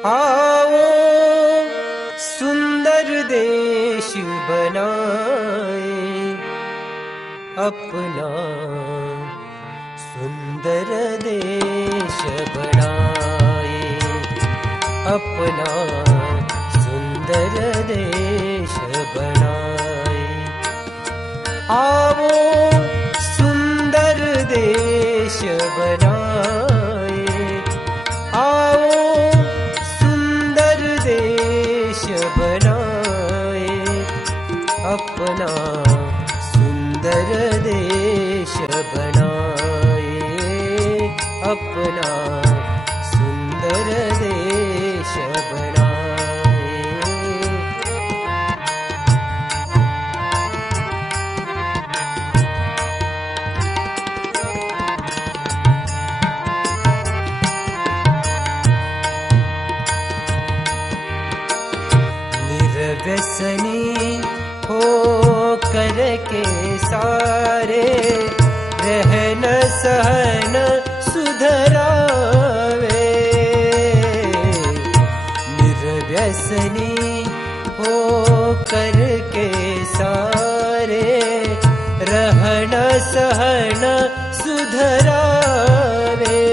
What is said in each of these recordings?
आओ सुंदर देश बनाए अपना, सुंदर देश बनाए अपना, सुंदर देश बनाए। आओ सुंदर देश बनाए, आओ सुंदर देश बनाए अपना, सुंदर देश बनाए अपना, सुंदर देश बनाए। निर्व्यसनी हो करके सारे रहन सहन सुधरावे। निर्व्यसनी हो करके सारे रहन सहन सुधरावे।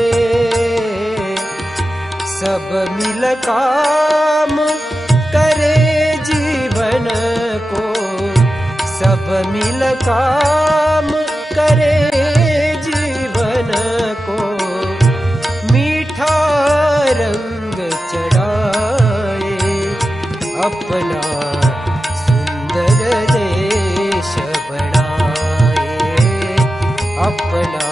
सब मिल काम करे जीवन को, सब मिल काम करे जीवन को, मीठा रंग चढ़ाए अपना, सुंदर देश बनाए अपना,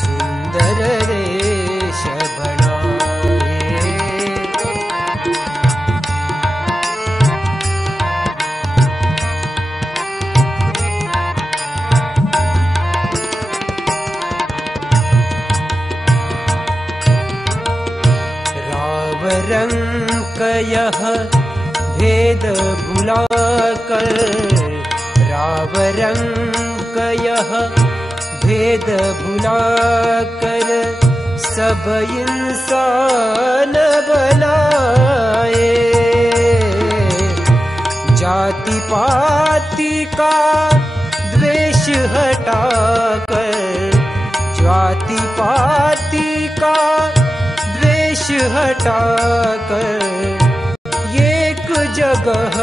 सुंदर देश बनाए। रंग यह भेद भुलाकर, राव रंग यह भेद भुलाकर, सब इंसान बनाए। जाति पाति का द्वेष हटाकर, जाति पाति का हटाकर, एक जगह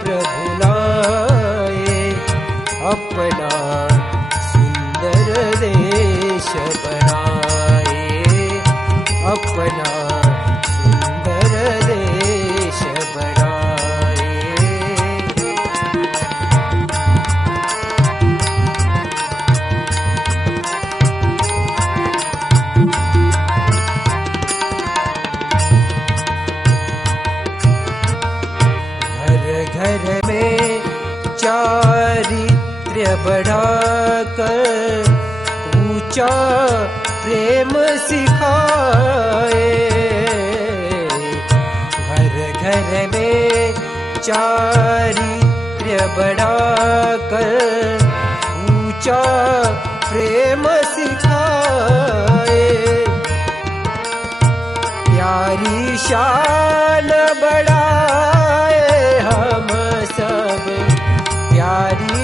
प्रभु लाए अपना, सुंदर देश बनाए अपना, सुंदर देश बनाए। घर में चारित्र्य बढ़ाकर, ऊंचा प्रेम सिखाए। घर घर में चारित्र्य बढ़ाकर, ऊंचा प्रेम सिखाए। प्यारी शान बढ़ाए हम सब, प्यारी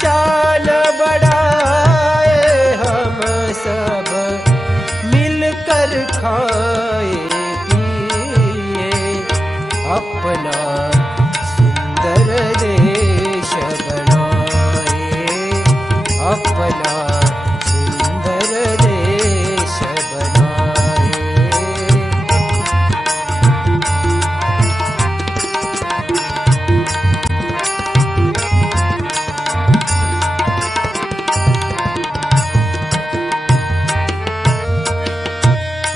शान बढ़ाए हम सब, मिलकर खाए पिए अपना, सुंदर देश बनाए अपना, सुंदर देश बनाए।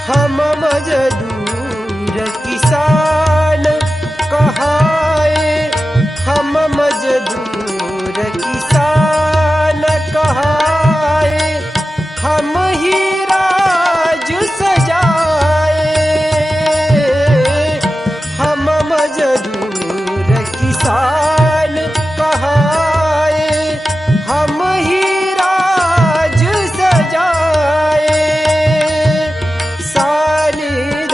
हम मजदूर किसान कहाए, हम मजदूर किसान कहाए, हम ही राज सजाए। हम मजदूर किसान कहाए, हम ही राज सजाए। सानिध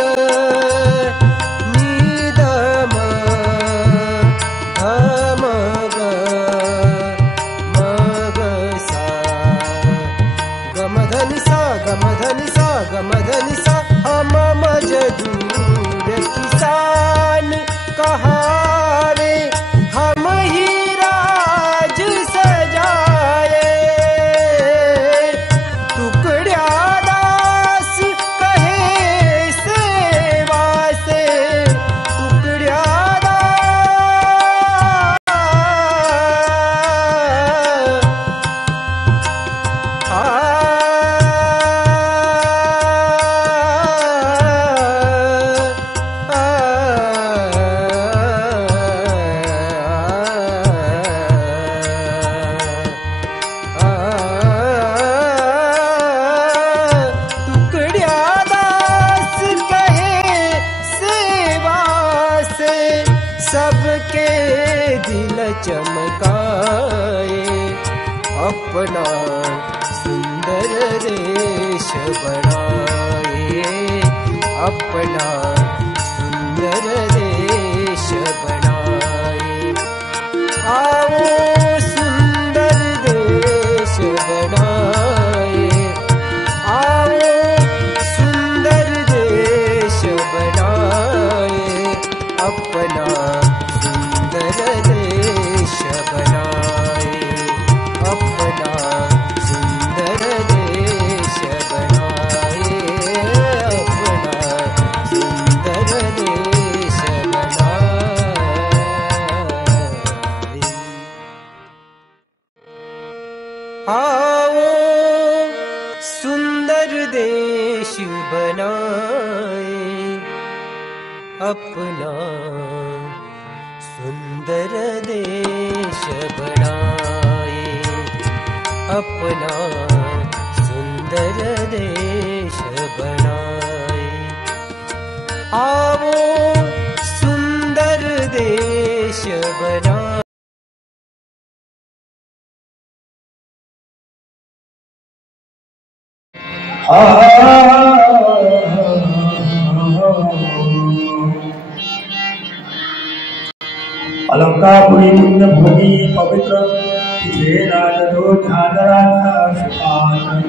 गम धनि सा गम धनि सा गम धनि सा हम मजदूर किसान कहावे हम ही राज सजाए टुकड़ा दास कहे सेवा से टुकड़ा सबके दिल चमकाए अपना सुंदर देश बनाए अपना सुंदर देश बनाए आओ सुंदर देश बनाए आओ सुंदर देश बनाए अपना सुंदर देश बनाए अपना सुंदर देश बनाए अपना सुंदर देश बनाए आओ सुंदर देश बनाए अपना सुंदर देश बनाए अपना सुंदर देश बनाए आओ सुंदर देश बनाए अलंकापुरी पुण्य भूमि पवित्र तिथे राजदो ध्यान राधा सुपान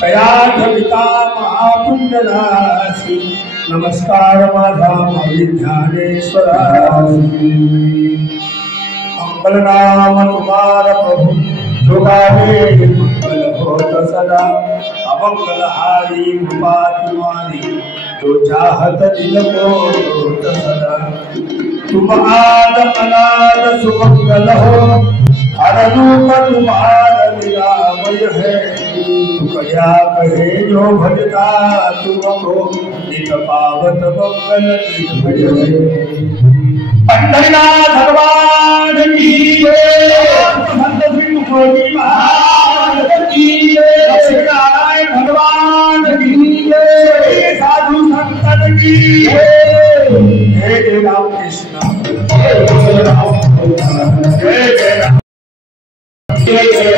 कयाथ पिता महापुण्यदासी नमस्कार माझा विज्ञानेश्वरासी मंगल नाम तुम्हारा प्रभु जो गावे मंगल होत सदा अमंगल हारी कृपा तुम्हारी जो चाहत दिल को होत सदा तुम आद अनाद सुमंगल हो हर रूप तुम्हारा निरामय है तू क्या कहे जो भजता तुमको नित पावत मंगल निर्भय है पंढरीनाथ भगवान की जय संत श्री मुखोजी महाराज की जय श्री नारायण भगवान की जय साधु संतन की जय जय राम कृष्ण जय राम जय राम जय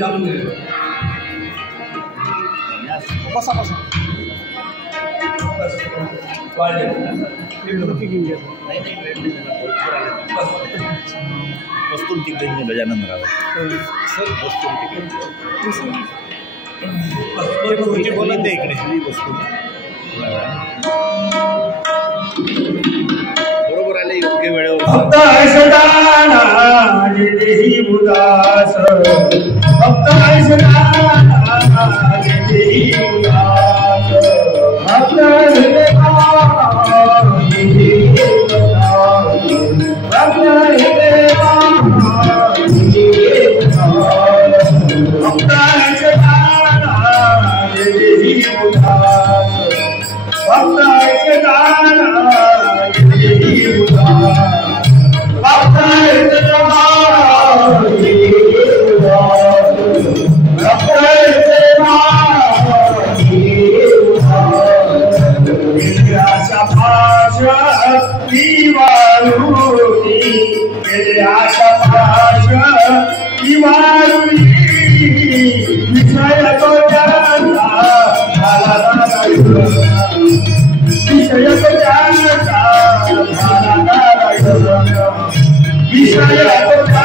राम जय राम वस्तू तिकडे गजानन राव सर वस्तू तिकडे बोलत दे इकडे वस्तू बरोबर आले योग्य वेळेवर भक्त ऐसदाना जेही उदास भक्त ऐसदाना जेही उदास भक्त भक्त वारुणी मेरे आशा पाश वारुणी विषय तो जानता विषय तो जानता विषय तो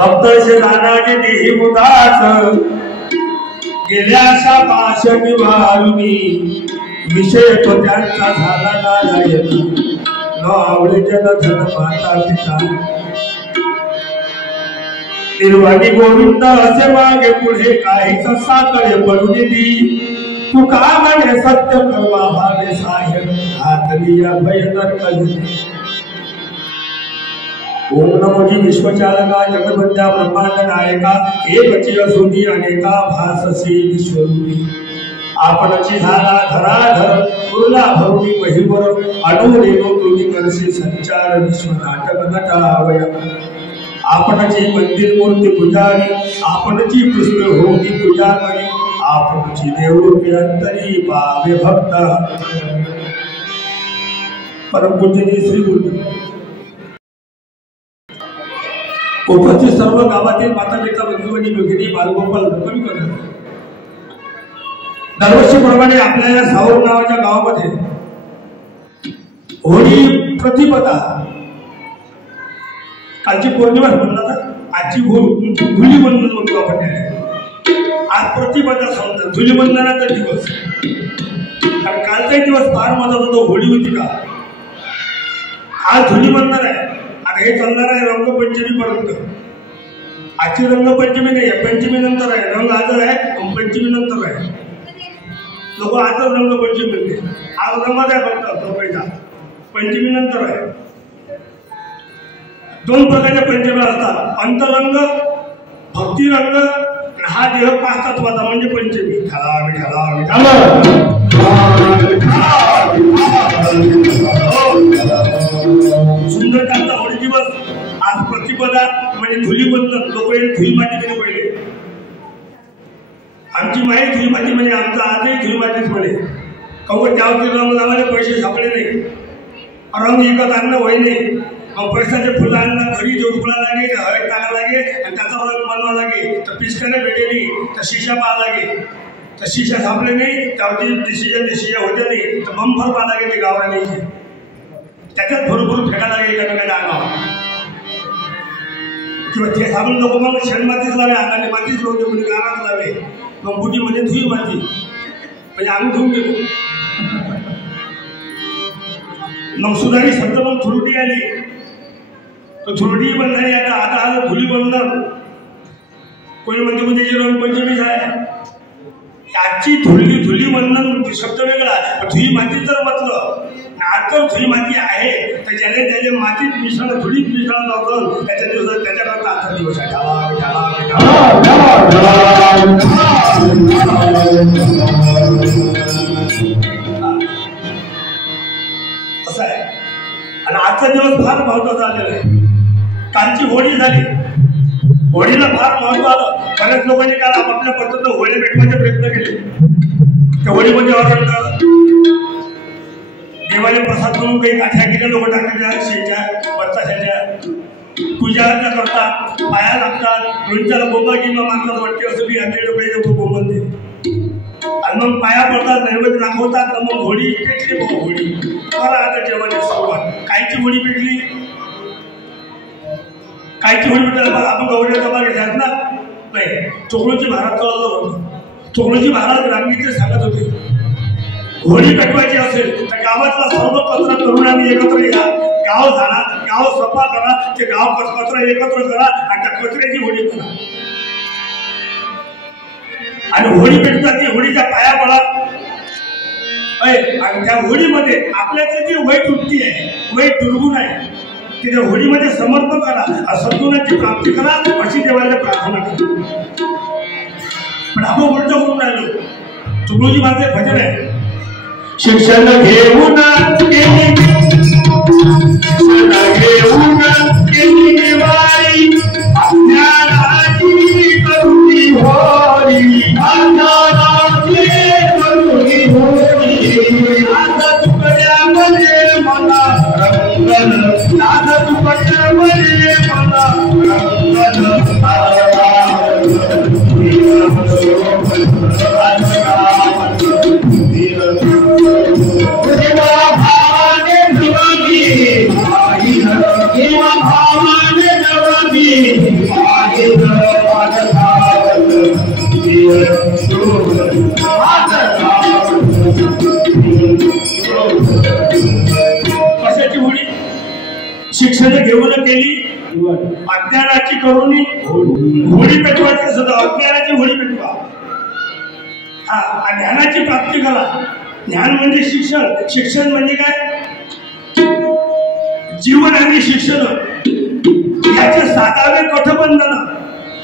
भक्तशे नानाजी देही मुदास गेल्याशा पाश निवारुनी विषय तो त्यांचा झाला नारायण न आवडे जन धन माता पिता निर्वाणी गोविंद असे मागे पुढे काहीच साकडे पडून दी तू का म्हणे सत्य कर्मा भावे साहेब हातलिया भयनर कधी ओम नमो जी विश्वचालका जगद्वंद्या ब्रह्मांड नायका एकची असुनी अनेका भाससी विश्वरूपी आपणची झाला धराधर उरला भरुणी महिवर अणुरेणू तुम्ही करसे संचार विश्व नाटक नटावया आपणची मंदिर मूर्ती पुजारी आपणची पुष्प होती पूजा करी आपणची देवरूपी अंतरी पावे भक्त परमपूज्यनी श्री गुरु उपस्थित सर्व गावातील माता पिता बंधू आणि भगिनी बालगोपाल कमी करतात दरवर्षीप्रमाणे आपल्या या साऊर नावाच्या गावामध्ये होळी प्रतिपदा कालची पौर्णिमा म्हणतात आजची धुलीवंदन म्हणतो आपण आज प्रतिपदा समजा धुलीवंदनाचा दिवस कारण कालचा दिवस फार महत्वाचा होतो होळी होती का आज धुलीवंदन आहे आता हे चालणार आहे रंगपंचमी पर्यंत आजची रंगपंचमी नाही पंचमी नंतर आहे रंग आजर आहे पंचमी नंतर आहे लोक आजच रंगपंचमी म्हणते आज रंगात आहे फक्त लोकांचा पंचमी नंतर आहे दोन प्रकारच्या पंचमी असतात अंतरंग भक्तिरंग हा देह पाच तत्वाचा म्हणजे पंचमी सुंदरकांचा होळी दिवस आज प्रतिपदा म्हणजे धुलीवंदन लोक धुई मातीकडे पहिले आमची माई धुई माती म्हणजे आमचा आजही धुई मातीच म्हणे कवच त्यावरती रंग लावायला पैसे सापडले नाही रंग विकत आणणं होई नाही मग पैशाचे फुलं आणणं घरी जोडफुला लागे हळद टाका लागे आणि त्याचा रंग बनवा लागे तर पिस्काने भेटेली तर शिशा पाहा लागे तर शिशा सापडले नाही त्यावरती दिशिया होत्या नाही तर बंफर पाहा लागे ते गावाला त्याच्यात भरपूर फेका लागे एका अंगावर किंवा ते साबण नको मग शेणमातीच लावे अंगाने मातीच लावते म्हणजे गावात लावे मग बुटी म्हणजे धुई माती म्हणजे आम्ही धुवून गेलो मग सुधारी शब्द मग थुरटी आली तर थुरटी पण झाली आता आलं धुलीवंदन कोणी म्हणते म्हणजे रंगपंचमीच आहे आजची धुलीवंदन शब्द वेगळा धुई माती जर म्हटलं आज तर धुई माती आहे तर ज्याने मातीत मिश्रण धुळीत मिश्रण लावलं त्याच्या दिवसात त्याच्याकरता आजचा दिवस आहे दिवस फार महत्वाचा आलेला आहे. कालची होळी झाली, होळीला फार महत्व आलं. बऱ्याच लोकांनी काल आपापल्या पद्धतीनं होळी पेटवायचे प्रयत्न केले. त्या होळीमध्ये ऑर्डर देवाला प्रसाद म्हणून काही काठ्या केल्या लोक टाकलेल्या शेच्या बत्ताशाच्या पूजा अर्चा करतात, पाया लागतात, दोन चार बोंबा किंवा मागतात वाटते असं बी आमच्याकडे बोंबते आणि मग पाया पडतात, नैवेद्य दाखवतात. तर मग होळी पेटली. मग होळी बरं आता जेवणाची सुरुवात. कायची होळी पेटली, कायची होळी पेटली आपण गौरी जमा घेतात ना. नाही, चोकळूची महाराज चाललं होतं. चोकळूची महाराज ग्रामगीते सांगत होते होळी पेटवायची असेल तर गावातला सर्व कचरा तरुणांनी एकत्र या, गाव झाला, गाव सफा करा, ते गाव कचरा एकत्र करा आणि त्या कचऱ्याची होळी करा आणि होळी पेटतात. ती होळीच्या पाया पडा आणि त्या होळीमध्ये आपल्याचं जे वाईट वृत्ती आहे, वाईट दुर्गुण आहे, ते त्या होळीमध्ये समर्पण करा, सद्गुणाची प्राप्ती करा, अशी देवाला प्रार्थना करा. पण आपण उलट करून राहिलो. तुकडोजी माझे भजन आहे, शिक्षण घेऊन केली दिवाळी, अज्ञानाची करुणी होळी, अज्ञानाची करुणी होळी. आता तुकड्यामध्ये मला रंगल, आता तुकड्यामध्ये मला रंगल. कशाची होळी? शिक्षण घेऊन केली अज्ञानाची करुणी होळी पेटवायची सुद्धा. अज्ञानाची होळी पेटवा, हा ज्ञानाची प्राप्ती करा. ज्ञान म्हणजे शिक्षण. शिक्षण म्हणजे काय? जीवन आणि शिक्षण याचे साधावे कठबंधन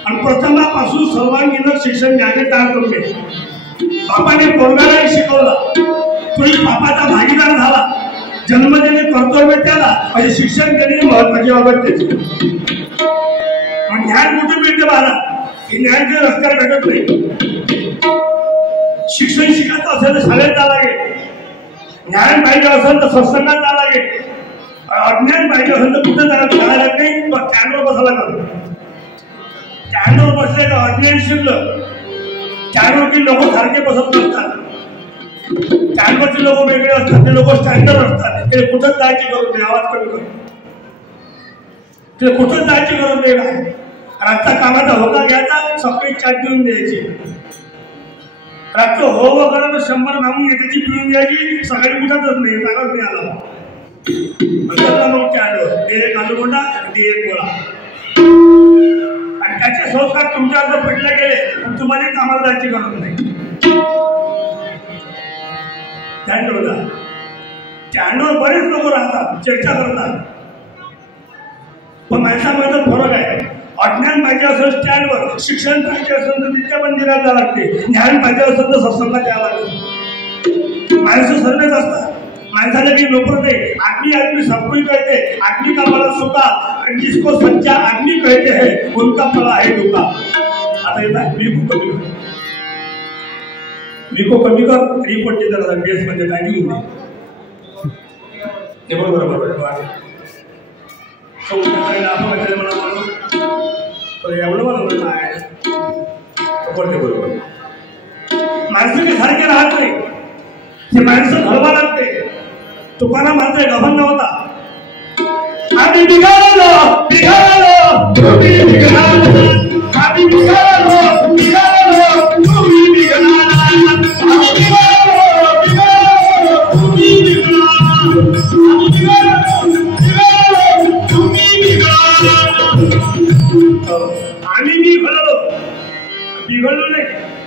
आणि प्रथमापासून सर्वांगीण शिक्षण ज्ञाने तयार करून घे. बापाने पोरगालाही शिकवला, तोही बापाचा भागीदार झाला, जन्मजन्मी कर्तव्य त्याला, म्हणजे शिक्षण करणे महत्वाची बाबत त्याची. ज्ञान कुठे मिळते बाळा? हे ज्ञान ते रस्त्यावर भेटत नाही. शिक्षण शिकायचं असेल तर शाळेत जा लागेल, ज्ञान पाहिजे असेल तर सत्संगात जा लागेल, अज्ञान पाहिजे असेल तर कुठे जायला लागत नाही. तो स्टँडवर बसायला लागतो. स्टँडवर बसले तर अज्ञान शिकलं. स्टँडवर की लोक सारखे बसत नसतात. स्टँडवरचे लोक वेगळे असतात, ते लोक स्टँडवर असतात. ते कुठंच जायची गरज नाही. आवाज कमी करू, ते कुठंच जायची गरज नाही. काय रातचा कामाचा होका घ्यायचा, सकाळी चाट देऊन द्यायची. रात्र हो व करा तर 100 नामून त्याची पिळून घ्यायची. सकाळी कुठंच नाही, जागाच नाही आला. दे कालू मोठा, दे गोळा. आणि त्याचे संस्कार तुमच्यावर जर पडले गेले तर तुम्हाला कामाला जायची गरज नाही. स्टँडवर बरेच लोक राहतात, चर्चा करतात, पण माणसामध्ये फरक आहे. अज्ञान पाहिजे असेल स्टँडवर, शिक्षण पाहिजे असेल तर विद्या मंदिरात जावं लागते, ज्ञान पाहिजे असेल तर सत्संगात यावं लागते. माणसं सर्वच असतात. माणसाला काही नोकर नाही. आदमी सबको कहते, आदमी का बड़ा सुखा, जिसको सच्चा आदमी कहते हैं उनका बड़ा है धोखा. आता येतात मीको कमी कर रिपोर्ट देतात बेस मध्ये काय लिहून दे. हे बरोबर माणसं सारखे राहत नाही. ते माणसं घडवा लागते. तुकाराम म्हणतोय गभन नव्हता. आम्ही बिघाडलो तुम्ही बिघाडला, आम्ही बिघाडलो तुम्ही बिघाडला, आम्ही बिघाडलो तुम्ही बिघाडला, तुम्ही बिघाडला. आम्ही बी घडलो, बिघडलो नाही,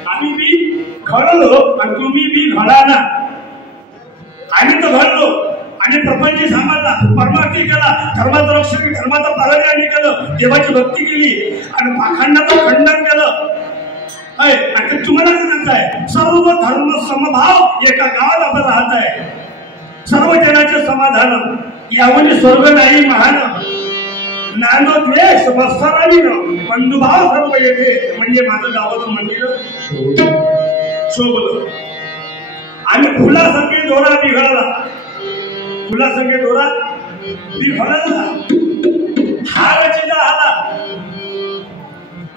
आम्ही बी घडलो आणि तुम्ही बी घडाला. आम्ही तर घडलो आणि प्रपंच सांभाळला, परमार्थी केला, धर्माचं रक्षण, धर्माचं पालन आम्ही केलं, देवाची भक्ती केली आणि पाखंडाचं खंडन केलं. आणि तुम्हाला सांगत आहे सर्व धर्म समभाव एका गावात आपण राहत आहे. सर्व जनाचे समाधान यामध्ये स्वर्ग नाही महान नानो द्वेष वत्सरानी बंधुभाव सर्व येते म्हणजे माझं गावाचं मंदिर शोभलं. आणि फुलासंगे दोरा बिघडला, फुलासंगे दोरा बिघडला, हारची झाला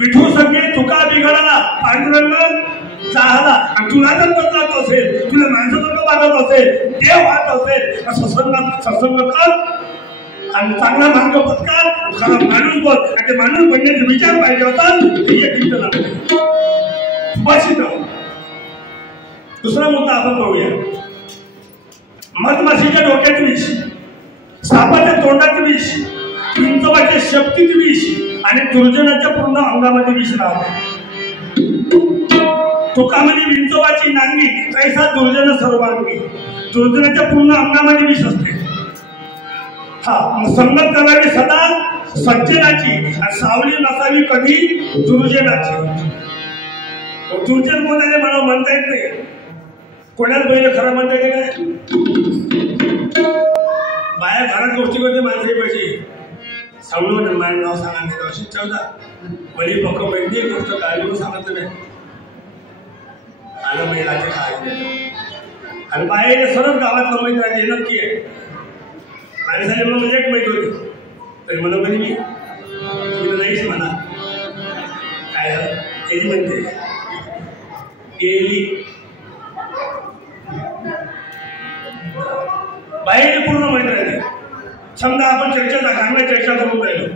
विठू संगे तुका बिघडला, पांडुरंग झाला. आणि तुला जर बदलत असेल, तुला माणसं जर बांधत असेल, देव वाहत असेल, सत्संग कर आणि चांगला मार्ग पत्कार, खरा माणूस बोल. आणि ते माणूस बनण्याचे विचार पाहिजे होता बस. दुसरा मुद्दा आपण पाहूया. मधमाशीच्या डोक्यात विष, सापाच्या तोंडात विष, विंचवाच्या शक्तीत विष आणि दुर्जनाच्या पूर्ण अंगामध्ये विष राहते. तुकामध्ये विंचवाची नांगी कैसा दुर्जन सर्वांगी, दुर्जनाच्या पूर्ण अंगामध्ये विष असते. हा संगत करावी सदा सज्जनाची आणि सावली नसावी कधी दुर्जनाची. दुर्जन कोणाला मला म्हणता येत नाही, कोणाला पहिले खरं म्हणता येते काय. बाया घरात गोष्टी करते माणसे पैसे सांगून माझं नाव सांगा नाही अशी ठेवता बरी पक्क माहिती गोष्ट काय म्हणून सांगत नाही. आलं महिलाचे काय आणि बाया सरळ गावात माहिती राहते हे नक्की आहे. माणसाने मला एक माहिती होती तरी मला म्हणजे मी तुम्ही नाहीच म्हणा काय एली म्हणते गेली बाहेर पूर्ण माहिती राहते. समजा आपण चर्चा करून राहिलो,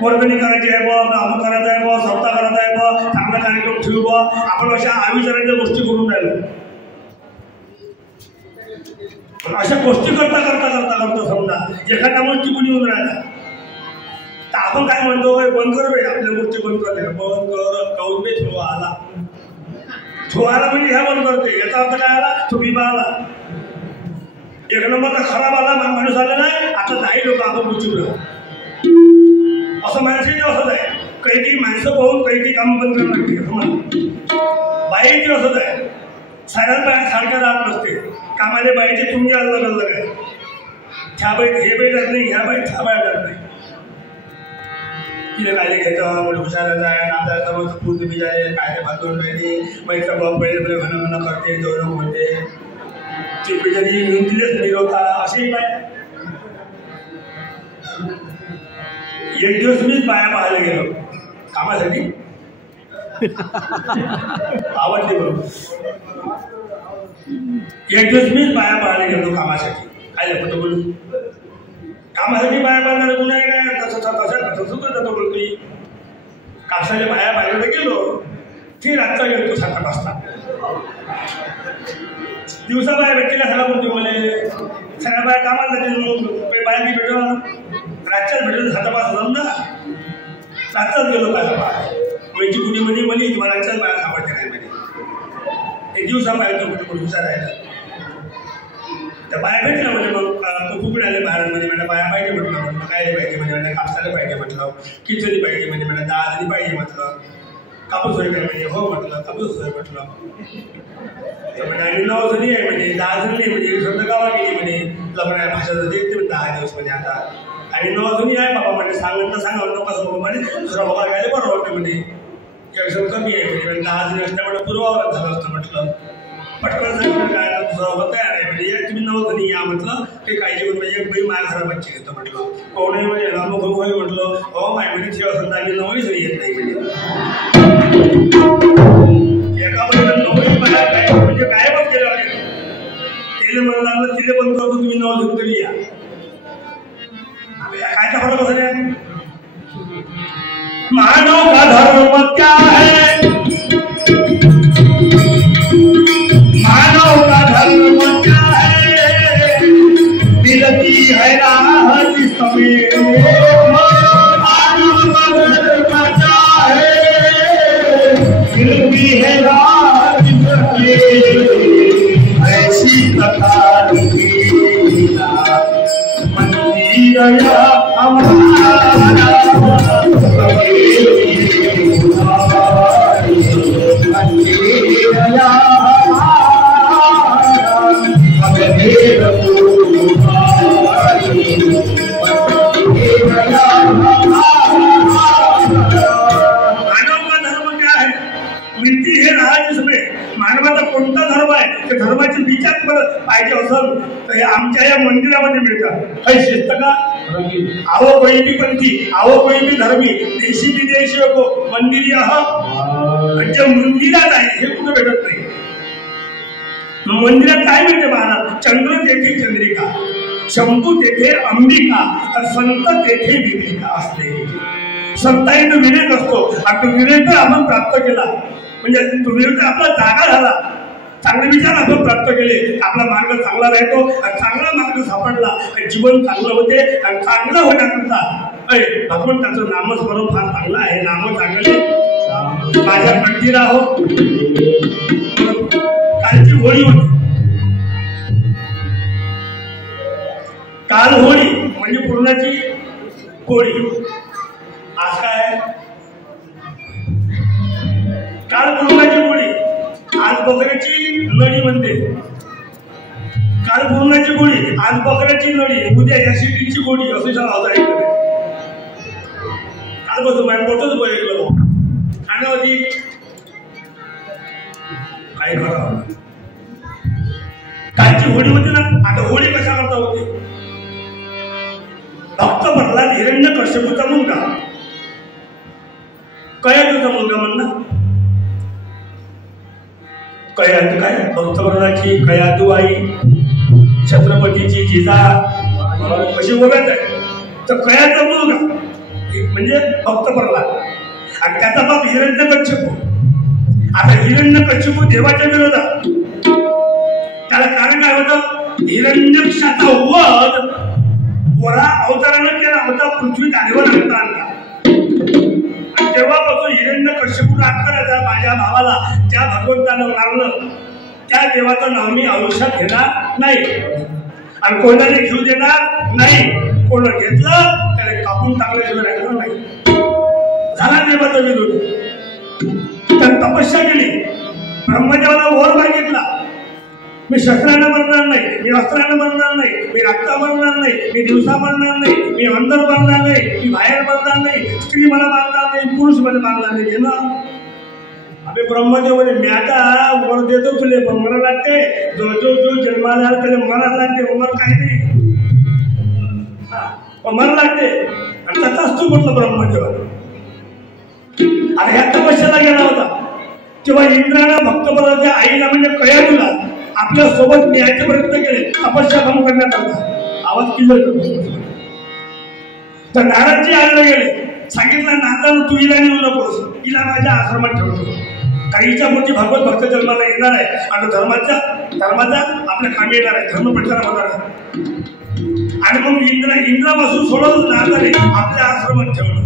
वर्गणी करायची आहे बा, काम करायचं आहे बा, सप्ताह करायचा आहे बा, चांगला कार्यक्रम ठेवू बा, आपण अशा आविचारांच्या गोष्टी करून राहिलो. अशा गोष्टी करता समजा एखाद्या गोष्टी कोणी येऊन राहिला तर आपण काय म्हणतो बंद कर बे, आपल्या गोष्टी बंद करते बंद कर काऊन बे ठेवा आला ठेवायला म्हणजे ह्या बंद करते. याचा अर्थ काय आला, तो बिबा आला एक नंबरचा खराब आला माणूस आला नाही. आता नाही लोक आपण बुचू असं माणसाची असंच आहे. काही माणसं पाहून काही काम बंद करून लागते. बाईची असंच आहे, साऱ्या बाया सारख्या राहत नसते. कामाले बाईचे तुमचे अलग आहे. ह्या बाई हे बाई जात नाही, ह्या बाई ह्या बाया जात नाही. तिने काय घ्यायचं मला हुशारच आहे ना, आपल्याला समज पूर्ण बी आहे काय बांधून राहिली मैत्र भाऊ पहिले म्हणा करते दोन म्हणते ती बिचारी घेऊन तिथेच निरोधा असेही बाय. एक दिवस मी बाया पाहायला गेलो कामासाठी आवडते बरोबर. एक दिवस मी बाया पाहायला गेलो कामासाठी. काय फोटो बोलू कामासाठी बाया पाहणार गुन्हा काय तसं जातो बोलतो. कापसाच्या बाया पाहायला गेलो ती रातचा गेलो 7-8 वाजता. दिवसा बाया भेटली का सगळं बोलतो मला सगळ्या बाया कामाला जाते. बाया मी भेटो रातच्याच भेटून 7 वाजता जाऊन ना रातचाच गेलो बाया पाहायला. म्हणजे कुणी म्हणे म्हणे तुम्हाला रातच्याच बाया सापडते नाही म्हणे. एक दिवसा बाया तो कुठे हुशार राहिला त्या बाया भेटल्या म्हणजे मग कुकुड आले बाहेरमध्ये म्हणजे बाया पाहिजे म्हटलं काय पाहिजे म्हणजे कापसाला पाहिजे म्हटलं खिचडी पाहिजे म्हणजे डाळ पाहिजे म्हटलं कापूस होय पाहिजे हो म्हटलं कापूस होय म्हटलं आणि 9 जणी आहे म्हणजे 10 जणी नाही म्हणजे समजा गावा गेली म्हणे लग्न भाषा देते 10 दिवस म्हणजे आता आणि 9 जणी आहे बाबा म्हणजे सांगा नको म्हणजे दुसरा बाबा घ्यायला बरं होतं म्हणजे एक कमी आहे म्हणजे 10 जणी असल्यामुळे पूर्वावर झालं असतं म्हटलं. पटकन सांगितलं काय दुसरा तयार आहे म्हणजे तुम्ही 9 जणी या म्हटलं ते काळजी म्हणजे एक बाई माझ्या घरा बच्ची घेतो म्हटलं कोणी म्हणजे रामो भाऊ होय म्हटलं हो माय म्हणजे ठेवा समजा आम्ही 9 जणी येत नाही म्हणजे एका बरोबर 9 बाहेर काय म्हणजे गायबच केलं तेल म्हणून लागलं तिले बंद करतो तुम्ही 9 जण तरी या काय त्या फरक बसले. मानव का धर्म क्या है, मानव का धर्म क्या है, मिलती है राह जिसमें मानव का धर्म क्या है, मिलती है राह जिसमें ऐसी कथा लिखीला मंदिर या हमारा मंदिर या मिळती हे राहायचीच नाही. मानवाचा कोणता धर्म आहे ते धर्माचे विचार पाहिजे असेल तर हे आमच्या या मंदिरामध्ये मिळतात. काही शिस्त का आवो कोई भी पंथी आवो कोई भी धर्मी देशी विदेशी को मंदिर म्हणजे मंदिरात आहे हे कुठं भेटत नाही. मंदिरात काय मिळते महाराज? चंद्र तेथे चंद्रिका, शंभू तेथे अंबिका, संत तेथे विवेका असते. संतांनी तो विवेक असतो आणि तो विवेक आपण प्राप्त केला म्हणजे तो विवेक आपला जागा झाला. चांगले विचार आपण प्राप्त केले, आपला मार्ग चांगला राहतो आणि चांगला मार्ग सापडला आणि जीवन चांगलं होते. आणि चांगलं होण्याकरता भगवंताचं नामस्मरण फार चांगलं आहे. नाम चांगले माझ्या कंठी राहो. कालची होळी होती, काल होळी म्हणजे पूर्णाची होळी. आज काय आहे? काल पूर्णाची होळी, आज बकऱ्याची नळी म्हणते. काल पूर्णाची गोळी, आज बकऱ्याची नळी, उद्या ऍसिडीची गोळी असं सांगा. काल बसून माझ्या मोठंच बघितलं खाण्यावरती काय करावं. कालची होळी होती ना, आता होळी कशा करता होती? भक्त प्रल्हाद हिरण्यकश्यपूचा मुलगा, कयाधूचा मुलगा म्हणणं. कयाधू काय? भक्त प्रल्हादची कयाधू आई, छत्रपतीची जिजा कशी ओळख आहे. तर कयाचा मुलगा म्हणजे भक्त प्रल्हाद आणि त्याचा बाप हिरण्यकश्यपू. आता हिरण्यकश्यपू देवाच्या विरोधात. त्याला कारण काय होतं? हिरण्यक्षाचा वध वरा अवतारानं केला होता पृथ्वी तारेवर आणता आणता. आणि तेव्हापासून हिरण्यकश्यपू राग करायचा माझ्या भावाला ज्या भगवंतानं मारलं त्या देवाचं नाव मी आयुष्यात घेणार नाही आणि कोणाने घेऊ देणार नाही. कोण घेतलं त्याला कापून टाकल्याशिवाय राहणार नाही. झाला देवाचा विरोध. त्यानं तपस्या केली, ब्रह्मदेवाला वर मागितला, मी शस्त्रानं मरणार नाही, मी अस्त्रानं मरणार नाही, मी रक्ता मरणार नाही, मी दिवसा मरणार नाही, मी अंदर मरणार नाही, मी बाहेर मरणार नाही, स्त्री मला मारणार नाही, पुरुष मला मारणार नाही. ना अबे ब्रह्मदेव म्हणे मी आता वर देतो तुले पण मरा लागते. जो जो जो जन्माला त्याला मरा लागते. मर काही नाही मरा लागते. आणि तसाच तू म्हटलं ब्रह्मदेवाला. आणि ह्या तपस्याला गेला होता तेव्हा इंद्रानं भक्तप्रल्हादाच्या आईला म्हणजे कयाधूला आपल्या सोबत न्यायचे प्रयत्न केले तपस्या भंग करण्याकरता. आवाज क्लिअर करतो. तर नारदजी आईला गेले, सांगितलं नारदानं तू हिला नेऊ नकोस, हिला माझ्या आश्रमात ठेवतो. काहीच्या मोठी भागवत भक्त जन्माला येणार आहे आणि धर्माचा आपल्या कामी येणार आहे, धर्म प्रचार होणार आहे. आणि मग इंद्रापासून सोडून नारदाने आपल्या आश्रमात ठेवलं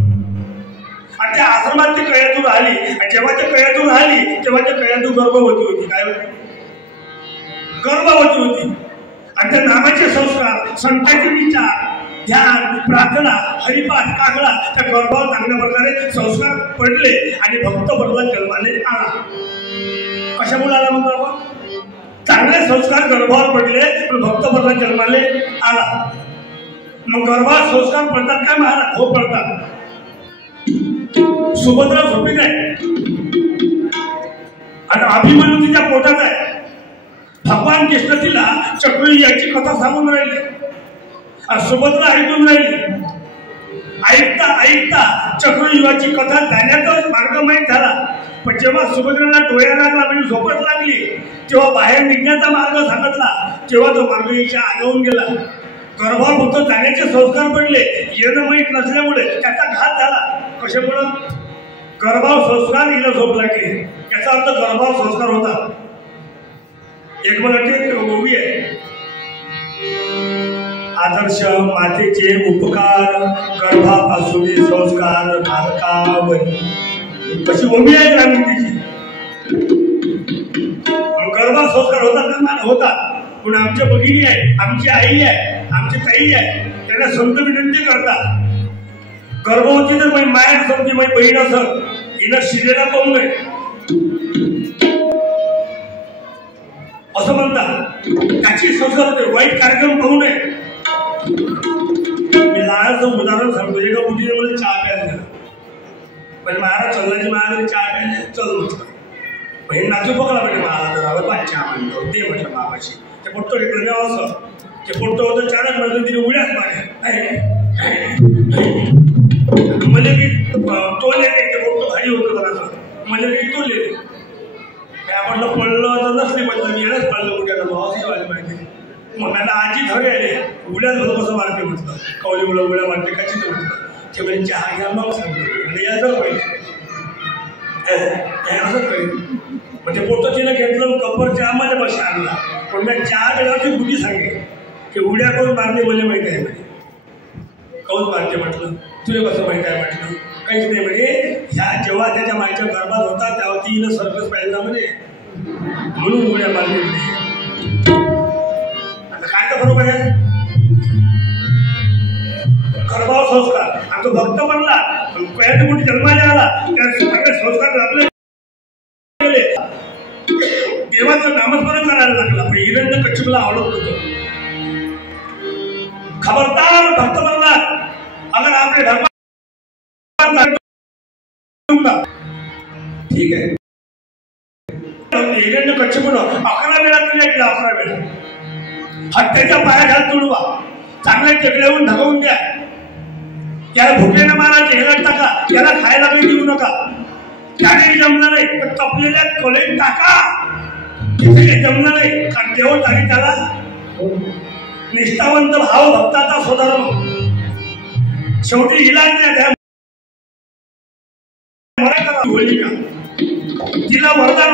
आणि त्या आश्रमात ती कयाधू राहिली. आणि जेव्हा ते कयाधू राहिली तेव्हा ते कयाधू गर्भवती होती. काय होती? गर्भवती होती. आणि त्या नामाचे संस्कार, संतांचे विचार, ध्यान, प्रार्थना, हरिपाठ, काकडा त्या गर्भावर चांगल्या प्रकारे संस्कार पडले आणि भक्त प्रल्हाद जन्माले आला. कशामुळे आला म्हणतो आपण? चांगले संस्कार गर्भावर पडले पण भक्त प्रल्हाद जन्माले आला. मग गर्भात संस्कार पडतात काय महाराज? हो पडतात. सुभद्रा झोपीत आहे आणि अभिमन्यू तिच्या पोटात आहे. भगवान कृष्ण तिला चक्रव्यूह याची कथा सांगून राहिली आणि सुभद्रा ऐकून राहिली. ऐकता ऐकता चक्रव्यूहाची कथा जाण्याचा मार्ग माहीत झाला. पण जेव्हा सुभद्रेला डोळ्या लागला म्हणजे झोपत लागली तेव्हा बाहेर निघण्याचा मार्ग सांगितला. तेव्हा तो मार्ग हिच्या आगवून गेला. गर्भावर फक्त जाण्याचे संस्कार पडले, येणं माहीत नसल्यामुळे त्याचा घात झाला. कशामुळं? गर्भावर संस्कार हिला झोप लागली. याचा अर्थ गर्भावर संस्कार होता. एक मराठी ओवी आहे, आदर्श मातेचे उपकार गर्भापासून संस्कार बालकावरी. कशी ओवी आहे ग्रामीण तिची. गर्भात संस्कार होतात ना? होतात. पण आमच्या भगिनी आहे, आमची आई आहे, आमची ताई आहे, त्यांना संत विनंती करतात गर्भवती तर माझी माय समजी माझी बहीण असं हिनं शिलेला पाहू नये असं म्हणतात. त्याची संस्कार होते. वाईट कार्यक्रम पाहू नये. मी लहानचं उदाहरण सांगतो. एका मुलीने मला चहा प्यायला दिला. म्हणजे महाराज चंद्राजी महाराज चहा प्यायला चल. हे नाचू बघला म्हणजे मला तर आलं बादशा म्हणतो ते म्हटलं मामाशी ते पोट्टो घेतलं जेव्हा असं ते पोट्टो होतं चारच म्हणतो तिने उड्याच मारे म्हणजे की तो लेते ते पोट्टो भारी होतं जरासं म्हणजे की तो लेते काय म्हटलं पडलं तर नसले म्हटलं मी यालाच पडलं उड्याला भावाची वाली माहिती मग मला आजी धरे आले उड्याच भलं कसं मारते म्हटलं कवली उड्या उड्या मारते कशी नाही म्हटलं ते म्हणजे चहा घ्या मग सांगतो म्हणजे यायचं पहिले असंच पाहिजे म्हणजे पोटं तिनं घेतलं कपरच्या आम्हाला बशी आणला पण मी चहा गेल्यावरची बुद्धी सांगे की उड्या करून मारणे बोलले माहिती आहे म्हणजे कौन मारते म्हटलं तुला कसं माहिती आहे म्हटलं काहीच नाही म्हणजे ह्या जेव्हा त्याच्या मायच्या गर्भात होता तेव्हा ती हिनं सर्कस पाहिजे म्हणजे म्हणून उड्या मारली आता काय तर बरोबर आहे गर्भाव संस्कार आणि तो भक्त बनला कयात कुठे जन्माला आला त्या सगळे संस्कार लागले देवाचं नामस्मरण करायला लागला पण हिरण्य कच्छपला आवडत होतं खबरदार भक्त बनला अगर आपले भगवान ठीक आहे हिरण्य कच्छपनं 11 वेळा तुझ्या गेला 11 वेळा हत्याच्या पायाखाली तुडवा चांगल्या टेकड्यावरून ढकवून द्या याला भुकेनं मारायचे ह्याला टाका याला खायला काही देऊ नका त्याने जमणार नाही पण तपलेल्या कलेत टाका जमणार नाही कारण देव टाकी त्याला निष्ठावंत भाव भक्ताचा सोदर शेवटी इलाज नाही होलिका तिला वरदान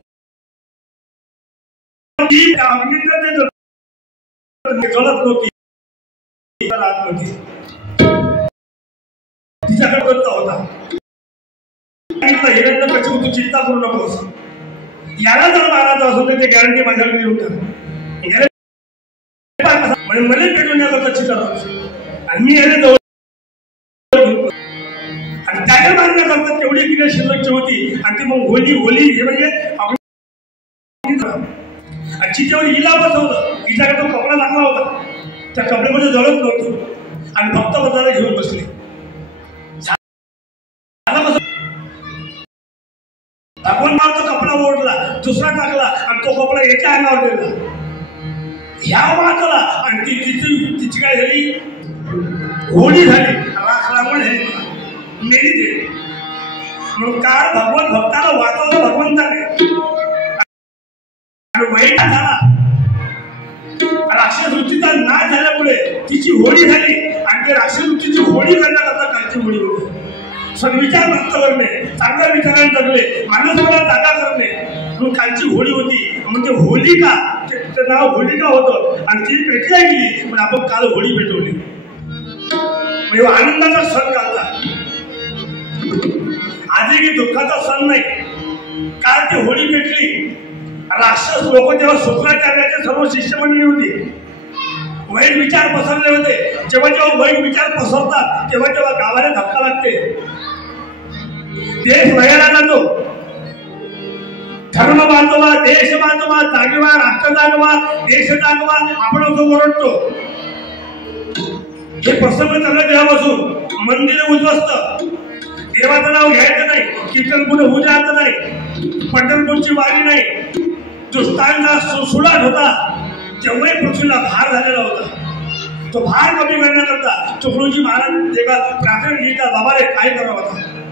गलत नव्हती तिच्याकडे बंद होता हिरण्य कच्छप तू चिंता करू नकोस याला जर मारायचं असेल तर ते गॅरंटी माझ्याकडे येऊन टाक म्हणजे मला पेटून याचा चिंता आणि मी याने जवळ आणि त्याने मारण्याकरता तेवढी क्रिया शिल्लकची होती आणि ती मग होली हे म्हणजे आणि चितेवर हिला बसवलं हिच्याकडे तो कपडा लागला होता त्या कपड्यामध्ये जळत नव्हतं आणि भक्त बदलाला घेऊन बसले भगवान मारतो कपडा ओढला दुसरा टाकला आणि तो कपडा याच्या अंगावर दिला ह्या वाचला आणि तिची काय झाली होळी झाली राख रांगण झाली मेली ते म्हणून काळ भगवान भक्ताला वाचवलं भगवंताने आणि वाईट झाला राक्षस वृत्तीचा नाश झाल्यामुळे तिची होळी झाली आणि ते राक्षस वृत्तीची होळी करण्याकरता कालची होळी होती सद्विचार व्यक्त करणे चांगल्या विचाराने जगले माणसाला जागा करणे म्हणून कालची होळी होती म्हणजे होलिका तिचं नाव होलिका होतं आणि ती पेटल्या गेली पण आपण काल होळी पेटवली म्हणजे आनंदाचा सण कालचा आजही दुःखाचा सण नाही काल ती होळी पेटली राक्षस लोक तेव्हा शुक्राचार्याचे सर्व शिष्यमंडळी होती वाईट विचार पसरले होते जेव्हा जेव्हा वाईट विचार पसरतात तेव्हा तेव्हा गावाला धक्का लागते देश वयाला जातो धर्म बांधवा देश बांधवा जागवा राष्ट्र जागवा देश जागवा आपण असं ओरडतो हे प्रसंग चालत तेव्हापासून मंदिर उद्ध्वस्त देवाचं नाव घ्यायचं नाही कीर्तन पुढे होऊ द्यायचं नाही पंढरपूरची वारी नाही दुष्टांचा सुळाट होता तेव्हाही पृथ्वीला भार झालेला होता तो भार कमी करण्याकरता तुकडोजी महाराज एका प्रार्थना लिहिता बाबा रे काय करावं होता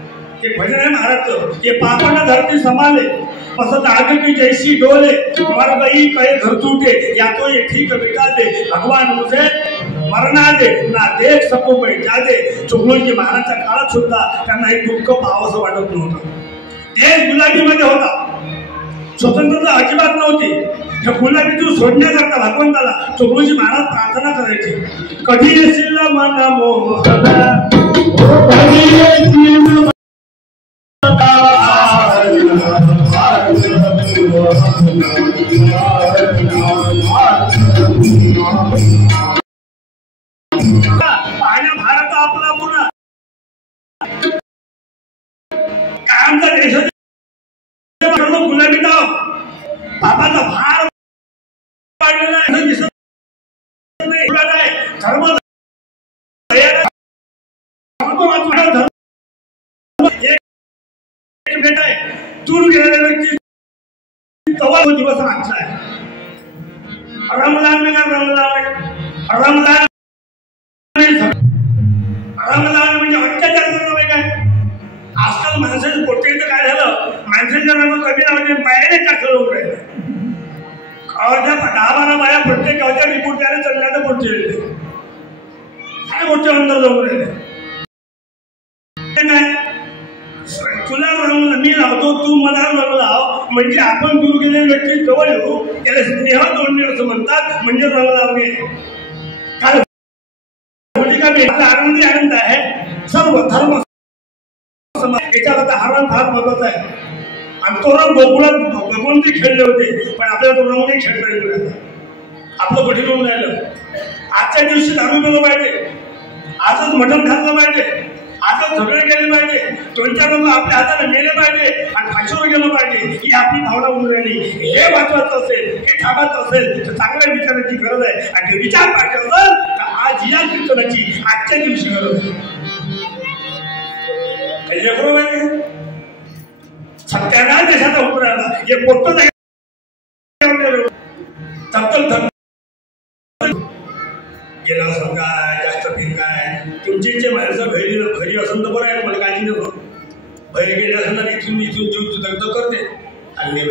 हे भजन आहे महाराजचं हे पापण धरती संभाले पसंत आगे की जैसी डोले मर गई कहे घर टूटे या तो ये ठीक मिटा दे भगवान मुझे मरना दे ना देख सको मैं जा दे तुकडोजी महाराजच्या काळात सुद्धा त्यांना एक दुःख पाहावंसं वाटत नव्हतं देश गुलामीमध्ये होता स्वतंत्रता अजिबात नव्हती या गुलामीतून सोडण्याकरता भगवंताला तुकडोजी महाराज प्रार्थना करायची कधी येशील मन मोहना कधी येशील पाहिला भारत आपला पुन्हा काय आमचा देश गुलामी नाव बाबाचा भार पाडलेला धर्म दूर गेलेल्या व्यक्ती तो दिवस आजचा आहे. रमला म्हणजे अत्याचार करणं काय. आजकाल माणसाचं पोटेचं काय झालं, माणसाच्या रंग कमी लावते बायाने टाकलं होऊन राहिलं. गावाच्या 10-12 बाया प्रत्येक गावच्या रिपोर्ट द्यायला चढल्याचं पोटे काय मोठे अंतर जाऊन राहिले. काय तुला रंग मी लावतो, तू मला रंग लाव, म्हणजे आपण दूर गेलेल्या व्यक्ती जवळ येऊ, त्याला स्नेह जोडणे असं म्हणतात, म्हणजे रंग लावणे. काय आनंदी आनंद आहे. सर्व धर्म याच्याकरता हा रंग फार महत्वाचा आहे. आणि तो रंग गोकुळात भगवंती खेळले होते, पण आपल्याला तो रंग नाही खेळता येईल. आपलं कठीण होऊन राहिलं. आजच्या दिवशी दारू पिलं पाहिजे, आजच मटण खाल्लं पाहिजे, आजच झगडे केले पाहिजे, 2-4 लोक आपल्या हाताने मेले पाहिजे आणि फाशीवर गेलं पाहिजे, ही आपली भावना होऊन राहिली. हे वाचवायचं असेल, हे थांबायचं असेल तर चांगल्या विचाराची गरज आहे. आणि ते विचार पाहिजे असेल तर आज या कीर्तनाची आजच्या दिवशी गरज आहे. सत्यानाश देशाचा होऊन राहिला. हे पोट गेला असं काय जास्त काय तुमची जे माणसं घरी असेल तर बरं आहे, मला काळजी नको. घरी गेले असेल तर इथून जीव दग्ध करते. हल्ले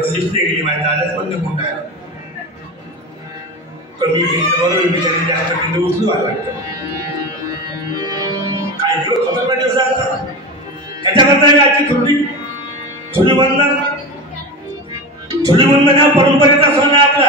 बिचारे गेली माणसं आल्याच पण कोणता आहे कमी बरोबर बिचारे जास्त बिंदू उचलू व्हायला लागतं. काही दिवस खतरनाक दिवस आता त्याच्याकरता आजची धुलीवंदन हा परंपरेचा सण आहे आपला.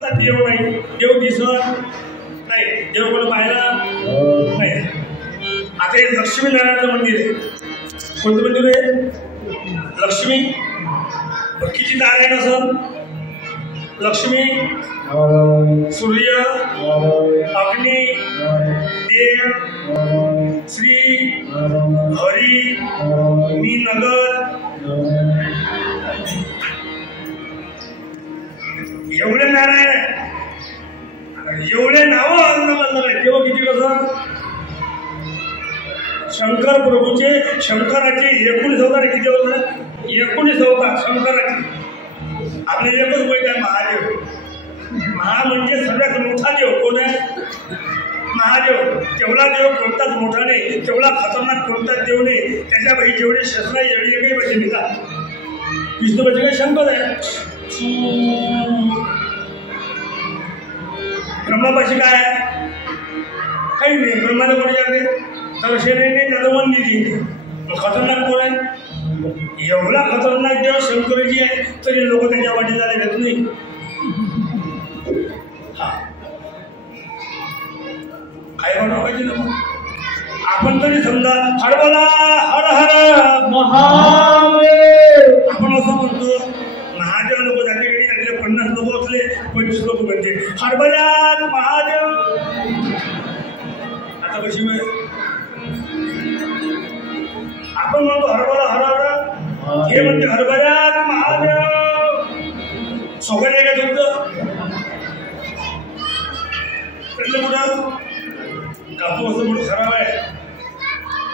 आता देव नाही, देव दिसत नाही, देव कोण पाहिला नाही. आता हे लक्ष्मीनारायणचं मंदिर आहे. कोणतं मंदिर आहे? लक्ष्मी. किती तार आहे कसं? लक्ष्मी, सूर्य, अग्नी, देव, श्री, हरी, मी नगर, एवढे नारायण, एवढे नाव देव किती कसं. शंकर प्रभूचे, शंकराचे 19 अवतार किती होतात? 19 अवतार शंकराचे. आपले एकच माहिती आहे महादेव. महा म्हणजे सगळ्यात मोठा देव कोण आहे? महादेव. तेवढा देव कोणताच मोठा नाही, तेवढा खतरनाक कोणताच देव नाही. त्याच्यापैकी जेवढे शस्त्र आहे एवढे काही पाहिजे नाही का. विष्णू म्हणजे काय शंकर आहे. ब्रह्मापाशी काय आहे? काही नाही. ब्रह्माने कोणी जाते तर शेणे नाही, त्याचं मंदिर. खतरनाक कोण आहे? एवढा खतरनाक देव शंकरजी आहे, तरी लोक त्याच्या वाटेला येत नाही. हा काय म्हणा पाहिजे ना. आपण तरी समजा हरबला हर हर महादेव आपण असं म्हणतो. महादेव लोक जाते की नाही, 50 लोक असले 25 लोक म्हणते हरबल्यात महादेव. आता कशी आपण म्हणतो हरबला हर हर, हे म्हणते हरबल्यात महादेव. सोबत आहे का तुमचं? कुठं कापू असं म्हणून खराब आहे.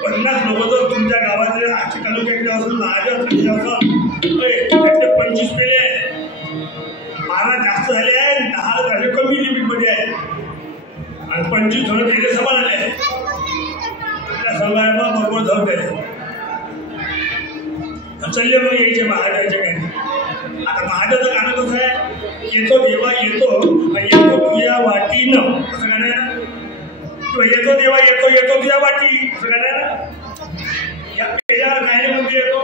50 लोक जर तुमच्या गावातले आजच्या तालुक्यातले असून महादेव त्यातले 25 पेले आहे, 12 जास्त झाले आहे, 10 झाले कमी लिमिटमध्ये आहे आणि 25 जण त्याचे समान आले आहे. त्या सगळ्यांना बरोबर जाऊन द्यायचं. चलले मग यायचे महादेवाच्या गाणी. आता महादेवाचं गाणं कसं आहे? येतो देवा येतो, येतो तुझ्या वाटीनं असं गाणं आहे ना. येतो देवा येतो, येतो तुझ्या वाटी असं गाणं आहे ना. या गाण्यामध्ये येतो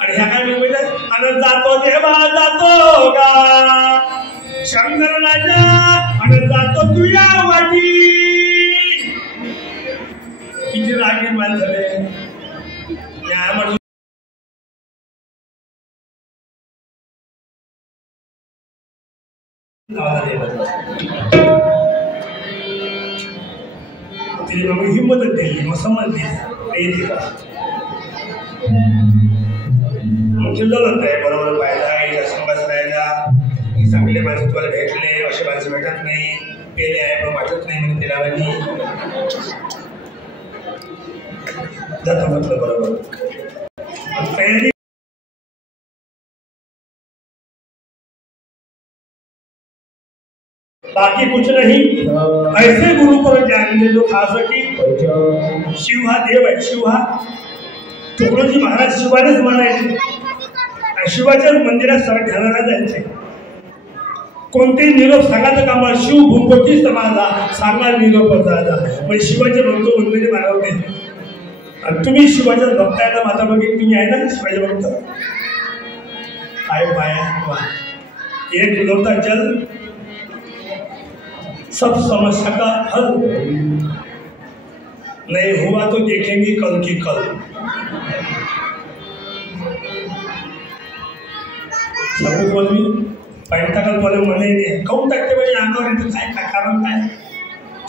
आणि ह्या गाण्यामध्ये आणि जातो देवा जातो गा शंकर राजा आणि जातो तुझ्या वाटी. किती रागीन माणसं झाले. तिने मग हिंमतच दिली, मग समजली येते का मग झालं आहे बरोबर पाहिला याच्या संघास राहिला की चांगले माणसं तुम्हाला भेटले, असे माणसं भेटत नाही, पेले आहे पण वाटत नाही म्हणून तिला वाणी जातं म्हटलं बरोबर. तयारी बाकी कुछ नहीं, ऐसे गुरु पर जाने जो खास की शिव हा देव आहे. शिव हा तुकडोजी महाराज शिवानेच म्हणायचे, शिवाच्या मंदिरात सर घालायला जायचे. कोणतेही निरोप सांगायचं कामा शिव भूपती समाजा सांगा निरोप झाला म्हणजे शिवाचे भक्त मंदिरे मानवते. आणि तुम्ही शिवाच्या भक्त आहे ना, माता बघितली तुम्ही आहे ना शिवाचे भक्त काय पाया एक लोटा जल सब समस्या का हल, नहीं हुआ तो देखेंगे कल की कल. सगळं बोलवी पाणी टाकाल बोले म्हणे काऊन टाकते म्हणजे अंगावर येतं काय काय कारण काय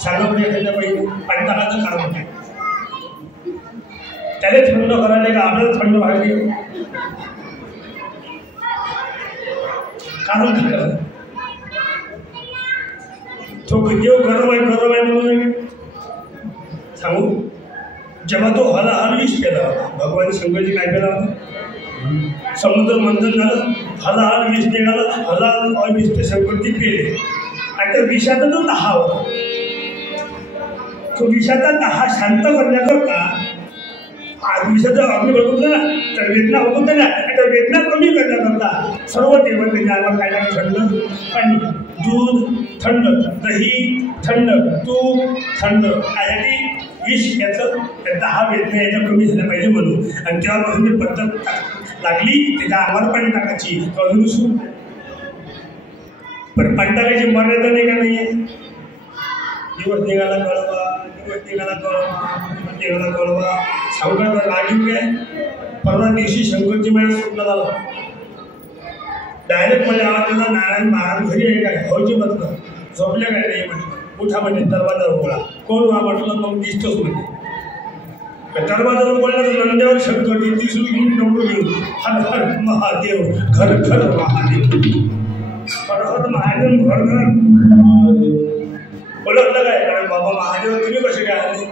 सांगा म्हणजे एखाद्या पाहिजे पाणी टाकायचं कारण काय, त्याला थंड करायला का आपल्याला थंड व्हायला कारण काय करायचं. तो देव गरम आहे म्हणून सांगू. जेव्हा तो हलाहल विष केला होता भगवान शंकरजी काय केला होता, समुद्र मंथन झालं, हलाहल विष निघाला, हलाहल अविष ते शंकरजी पेले आणि त्या विषाचा जो दहा होता, तो विषाचा दहा शांत करण्याकरता विषाचा अग्नी बघितलं ना तर वेदना होत होत्या ना, त्या वेदना कमी करण्याकरता सर्व देवतेच्या अंगावर काय थंड पाणी, दूध थंड, दही थंड, तूप थंड, त्यासाठी विष याचं 10 वेदना याच्या कमी झाल्या पाहिजे म्हणून. आणि तेव्हापासून ती पद्धत लागली, त्याच्या अंगावर पाणी टाकायची अजून सुरू. पण पाणी टाकायची मर्यादा नाही का नाही आहे. दिवस निघाला कळवा, दिवस निघाला कळवा, दिवस निघाला कळवा सांगायचा लागीव काय. परवा दिवशी शंकरजी माझ्या स्वप्न झाला, डायरेक्ट माझ्या आवाजाला नारायण महाराज घरी आहे काय, भाऊजी म्हटलं झोपल्या काय नाही म्हटलं, उठा म्हणजे दरवाजा उघडा. कोण वा म्हटलं, मग दिसतोच म्हणजे दरवाजा उघडला तर नंद्यावर शंकरजी दिसून घेऊन निवडून घेऊन हर हर महादेव घर घर महादेव, हर हर महादेव घर घर ओळखलं काय. कारण बाबा महादेव तुम्ही कसे काय आले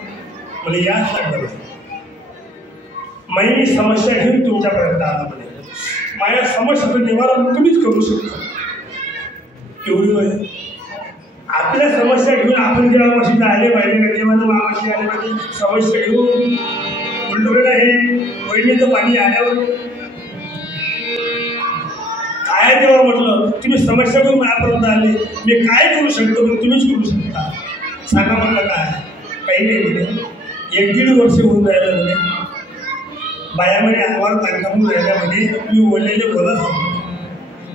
म्हणजे याच लागलं. मी समस्या घेऊन तुमच्यापर्यंत आला म्हणे, माझ्या समस्याचं निवारण तुम्हीच करू शकता. एवढी वेळ आपल्या समस्या घेऊन आपण जेव्हा मशीद आले पाहिजे का तेव्हा मामाशी आले पाहिजे. समस्या घेऊन उलटवलं आहे वहिनीचं पाणी आल्यावर काय तेव्हा म्हटलं तुम्ही समस्या घेऊन माझ्यापर्यंत आले, मी काय करू शकतो पण तुम्हीच करू शकता. सांगा म्हटलं काय काही नाही म्हणजे 1-1.5 वर्ष होऊन राहिलं म्हणजे बायामध्ये अंगावर तांकावून राहिल्यामध्ये मी ओलेले बोलत होतो,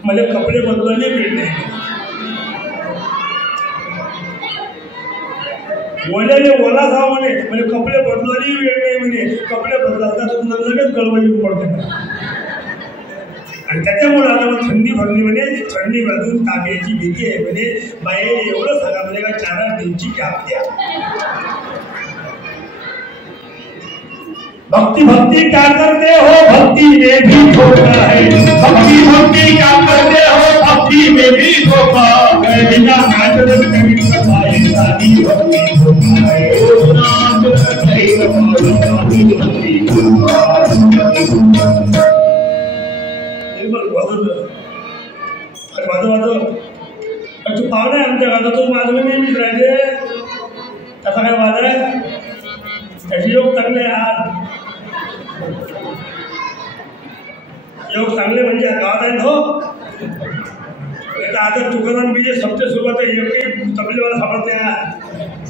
मला कपडे बदलले भेटले. ओलेले ओला जावं म्हणे म्हणजे कपडे बदलली वेळ नाही म्हणे, कपडे बदलता लगेच गळवं येऊन पडते. आणि त्याच्यामुळे आता मग थंडी भरली म्हणजे थंडी बाजून ताब्याची भीती आहे म्हणजे बाहेर एवढं सांगा म्हणजे का 4 दिवशी कॅप द्या. भक्ति भक्ति क्या करते हो, भक्ति में भी धोखा है. भक्ति भक्ति क्या करते हो, भक्ति में भी धोखा है. बिना आचरण कभी सफाई शादी भक्ति धोखा है. तू पाहुणा आहे आमच्या गावात, तो माझं नेहमीच राहिले. त्याचा काय वाद आहे, त्याचे योग चांगले आज योग चांगले म्हणजे गावात आहेत हो. आता तुकाराम बीजे सप्ते सुरुवात एकही तबलीवाला सापडते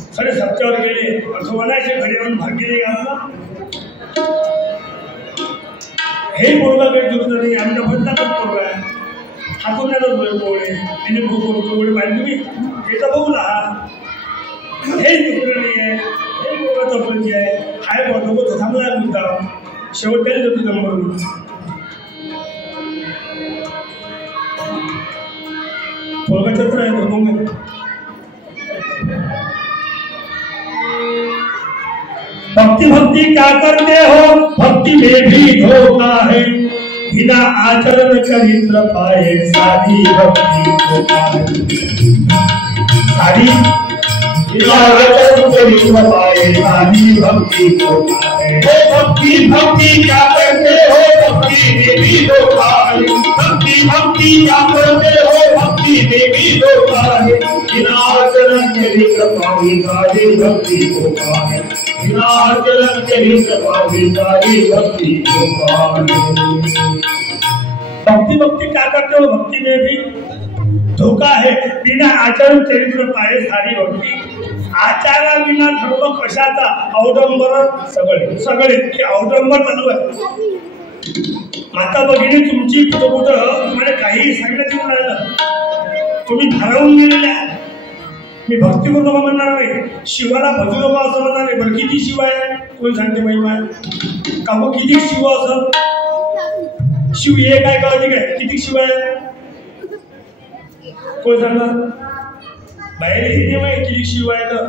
सगळे सप्त्यावर गेले असं म्हणायचे घरी येऊन भाग्य नाही घातलं. हे पोरगा काही दुरुस्त नाही, आमच्या बंदातच पोरगा आहे. हातून नाही पोळे तिने पोळे पाहिजे तुम्ही याचा बघू ना. हे दुसरं नाही आहे, हे पोरगा चपलची आहे, हाय बघतो थांबला मुद्दा शेवट त्याला जातो जमवून. पोरगा छत्र आहे धोंग भक्ति भक्ति क्या करते हो भक्ति में भी धोखा है बिना आचरण चरित्र पाए सारी भक्ति धोखा है सारी बिना आचरण चरित्र पाए सारी भक्ति धोखा है भक्ति भक्ति क्या करते हो भक्ति में भी धोखा है भक्ति भक्ति क्या करते हो भक्ति में भी धोखा है बिना आचरण चरित्र पाए सारी भक्ति धोखा है बिना आचरण चरित्र पाए सारी भक्ति धोखा है भक्ति भक्ति क्या करते हो भक्ति में भी धोखा है बिना आचरण चरित्र पाए सारी भक्ती आचारा विना धर्म कशाचा अवडंबर सगळे सगळे हे अवडंबर चालू आहे माता भगिनी तुमची कुठं कुठं तुम्हाला काही सांगण्यात येऊन राहिलं तुम्ही भारावून गेलेल्या मी भक्ती करू नका म्हणणार नाही शिवाला भजू नका असं म्हणणार नाही बरं किती शिव आहे कोण सांगते महिमा का मग किती शिव असं शिव एक आहे का अधिक आहे किती शिव आहे कोण सांगणार बाहेर हिंदी माहिती किती शिव आहे तर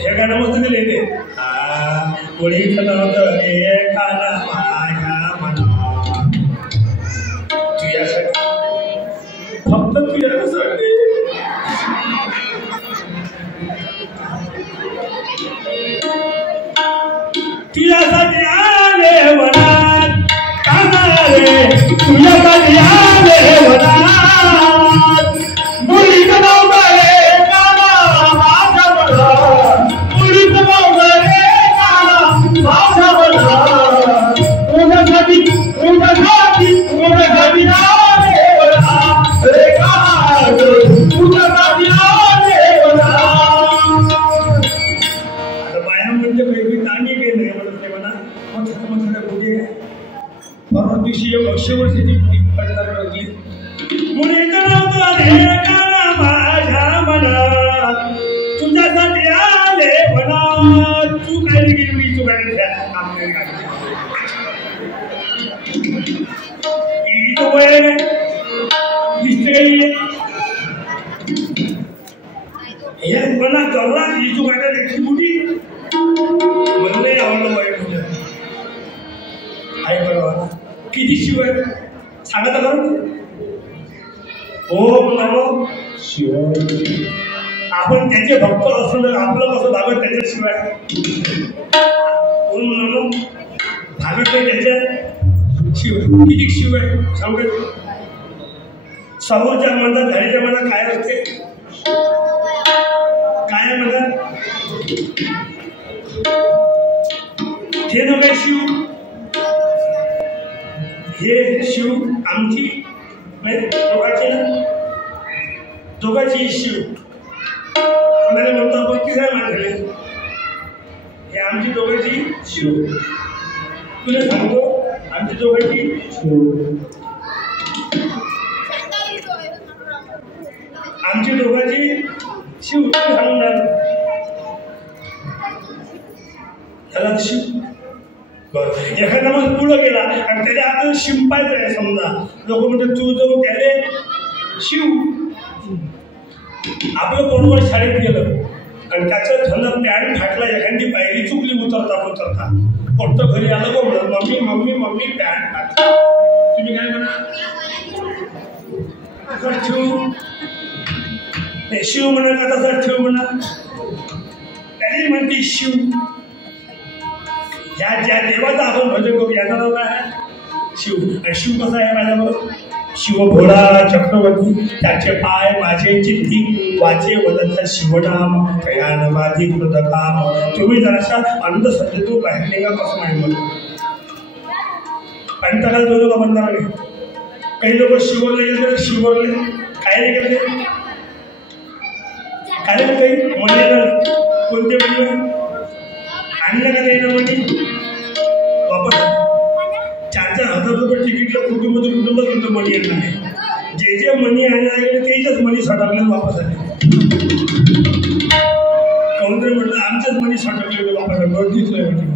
हे गाणं मस्त दिले ते कोणी होतं हे काना माझ्या मना तुझ्यासाठी फक्त तुझ्यासाठी तुझ्यासाठी आले वनात काना रे तुझ्यासाठी आले वनात मुली बनवलं रे काना माझा बना मुली बनवलं रे काना माझा बना तुझ्यासाठी तुझ्यासाठी तुझ्यासाठी आले वना रे काना तुझ्यासाठी आले वना आता बाया म्हणजे काही ताणी काही नाही म्हणत नाही म्हणा मग समजलं कुठे परवा दिवशी एक 100 वर्षाची मुली पडणार होती मुलीचं नव्हतं हे काना माझ्या मनात तुझ्यासाठी आले म्हणा तू काय गेली मुली तू काय दिसते काही हे मना जवळा ही तू काय देखील मुली मला नाही आवडलं वाईट म्हणजे बरोबर किती शिव आहे सांगा तर ओम नमो शिव आपण त्याचे भक्त असतो तर आपलं कसं भागत त्याच्याशिवाय ओम नमो भागत नाही त्याच्या शिव किती शिव आहे सांगत समोरच्या मनात धारीच्या मनात काय असते काय म्हणतात हे नव्हे शिव हे शिव आमची दोघांची शिव कोणाला म्हणतो आपण तिसऱ्या माणसाने हे आमची दोघांची शिव तुला सांगतो आमची दोघांची शिव आमची दोघांची शिव सांगून राहिलो त्याला शिव एखादा मग पुढं गेला आणि त्याला आपल्याला शिंपायचं आहे समजा लोक म्हणजे तू जाऊ त्याने शिव आपलं बरोबर शाळेत गेलं आणि त्याचं झालं पॅन्ट फाटला एखादी पायरी चुकली उतरता फक्त घरी आलं बघ म्हणत मम्मी मम्मी मम्मी पॅन्ट फाटला तुम्ही काय म्हणा शिव म्हणा का तसा ठेव म्हणा त्याने म्हणते शिव ज्या देवाचा आपण भजन करू याचा नाव काय आहे शिव आणि शिव कसा आहे माझ्याबरोबर शिव भोळा चक्रवर्ती त्याचे पाय माझे चित्ती वाचे वदंत शिवनाम कयान वाधी कृतकाम तुम्ही जराशा अंधश्रद्धेतून बाहेर निघा कसं नाही म्हणून पंथाला जो लोक म्हणणार नाही काही लोक शिवरले गेले शिवरले काय नाही गेले काय काही म्हणले कोणते म्हणले आणलं का नाही ना म्हणे वापस 4,000 रुपये तिकीटला कुटुंब मनी येत नाही जे मनी आणायला गेले तेच मनी सटकले वापस आले काउंटर म्हटलं आमच्याच मनी सटकले वापस आले दिसलंय म्हणजे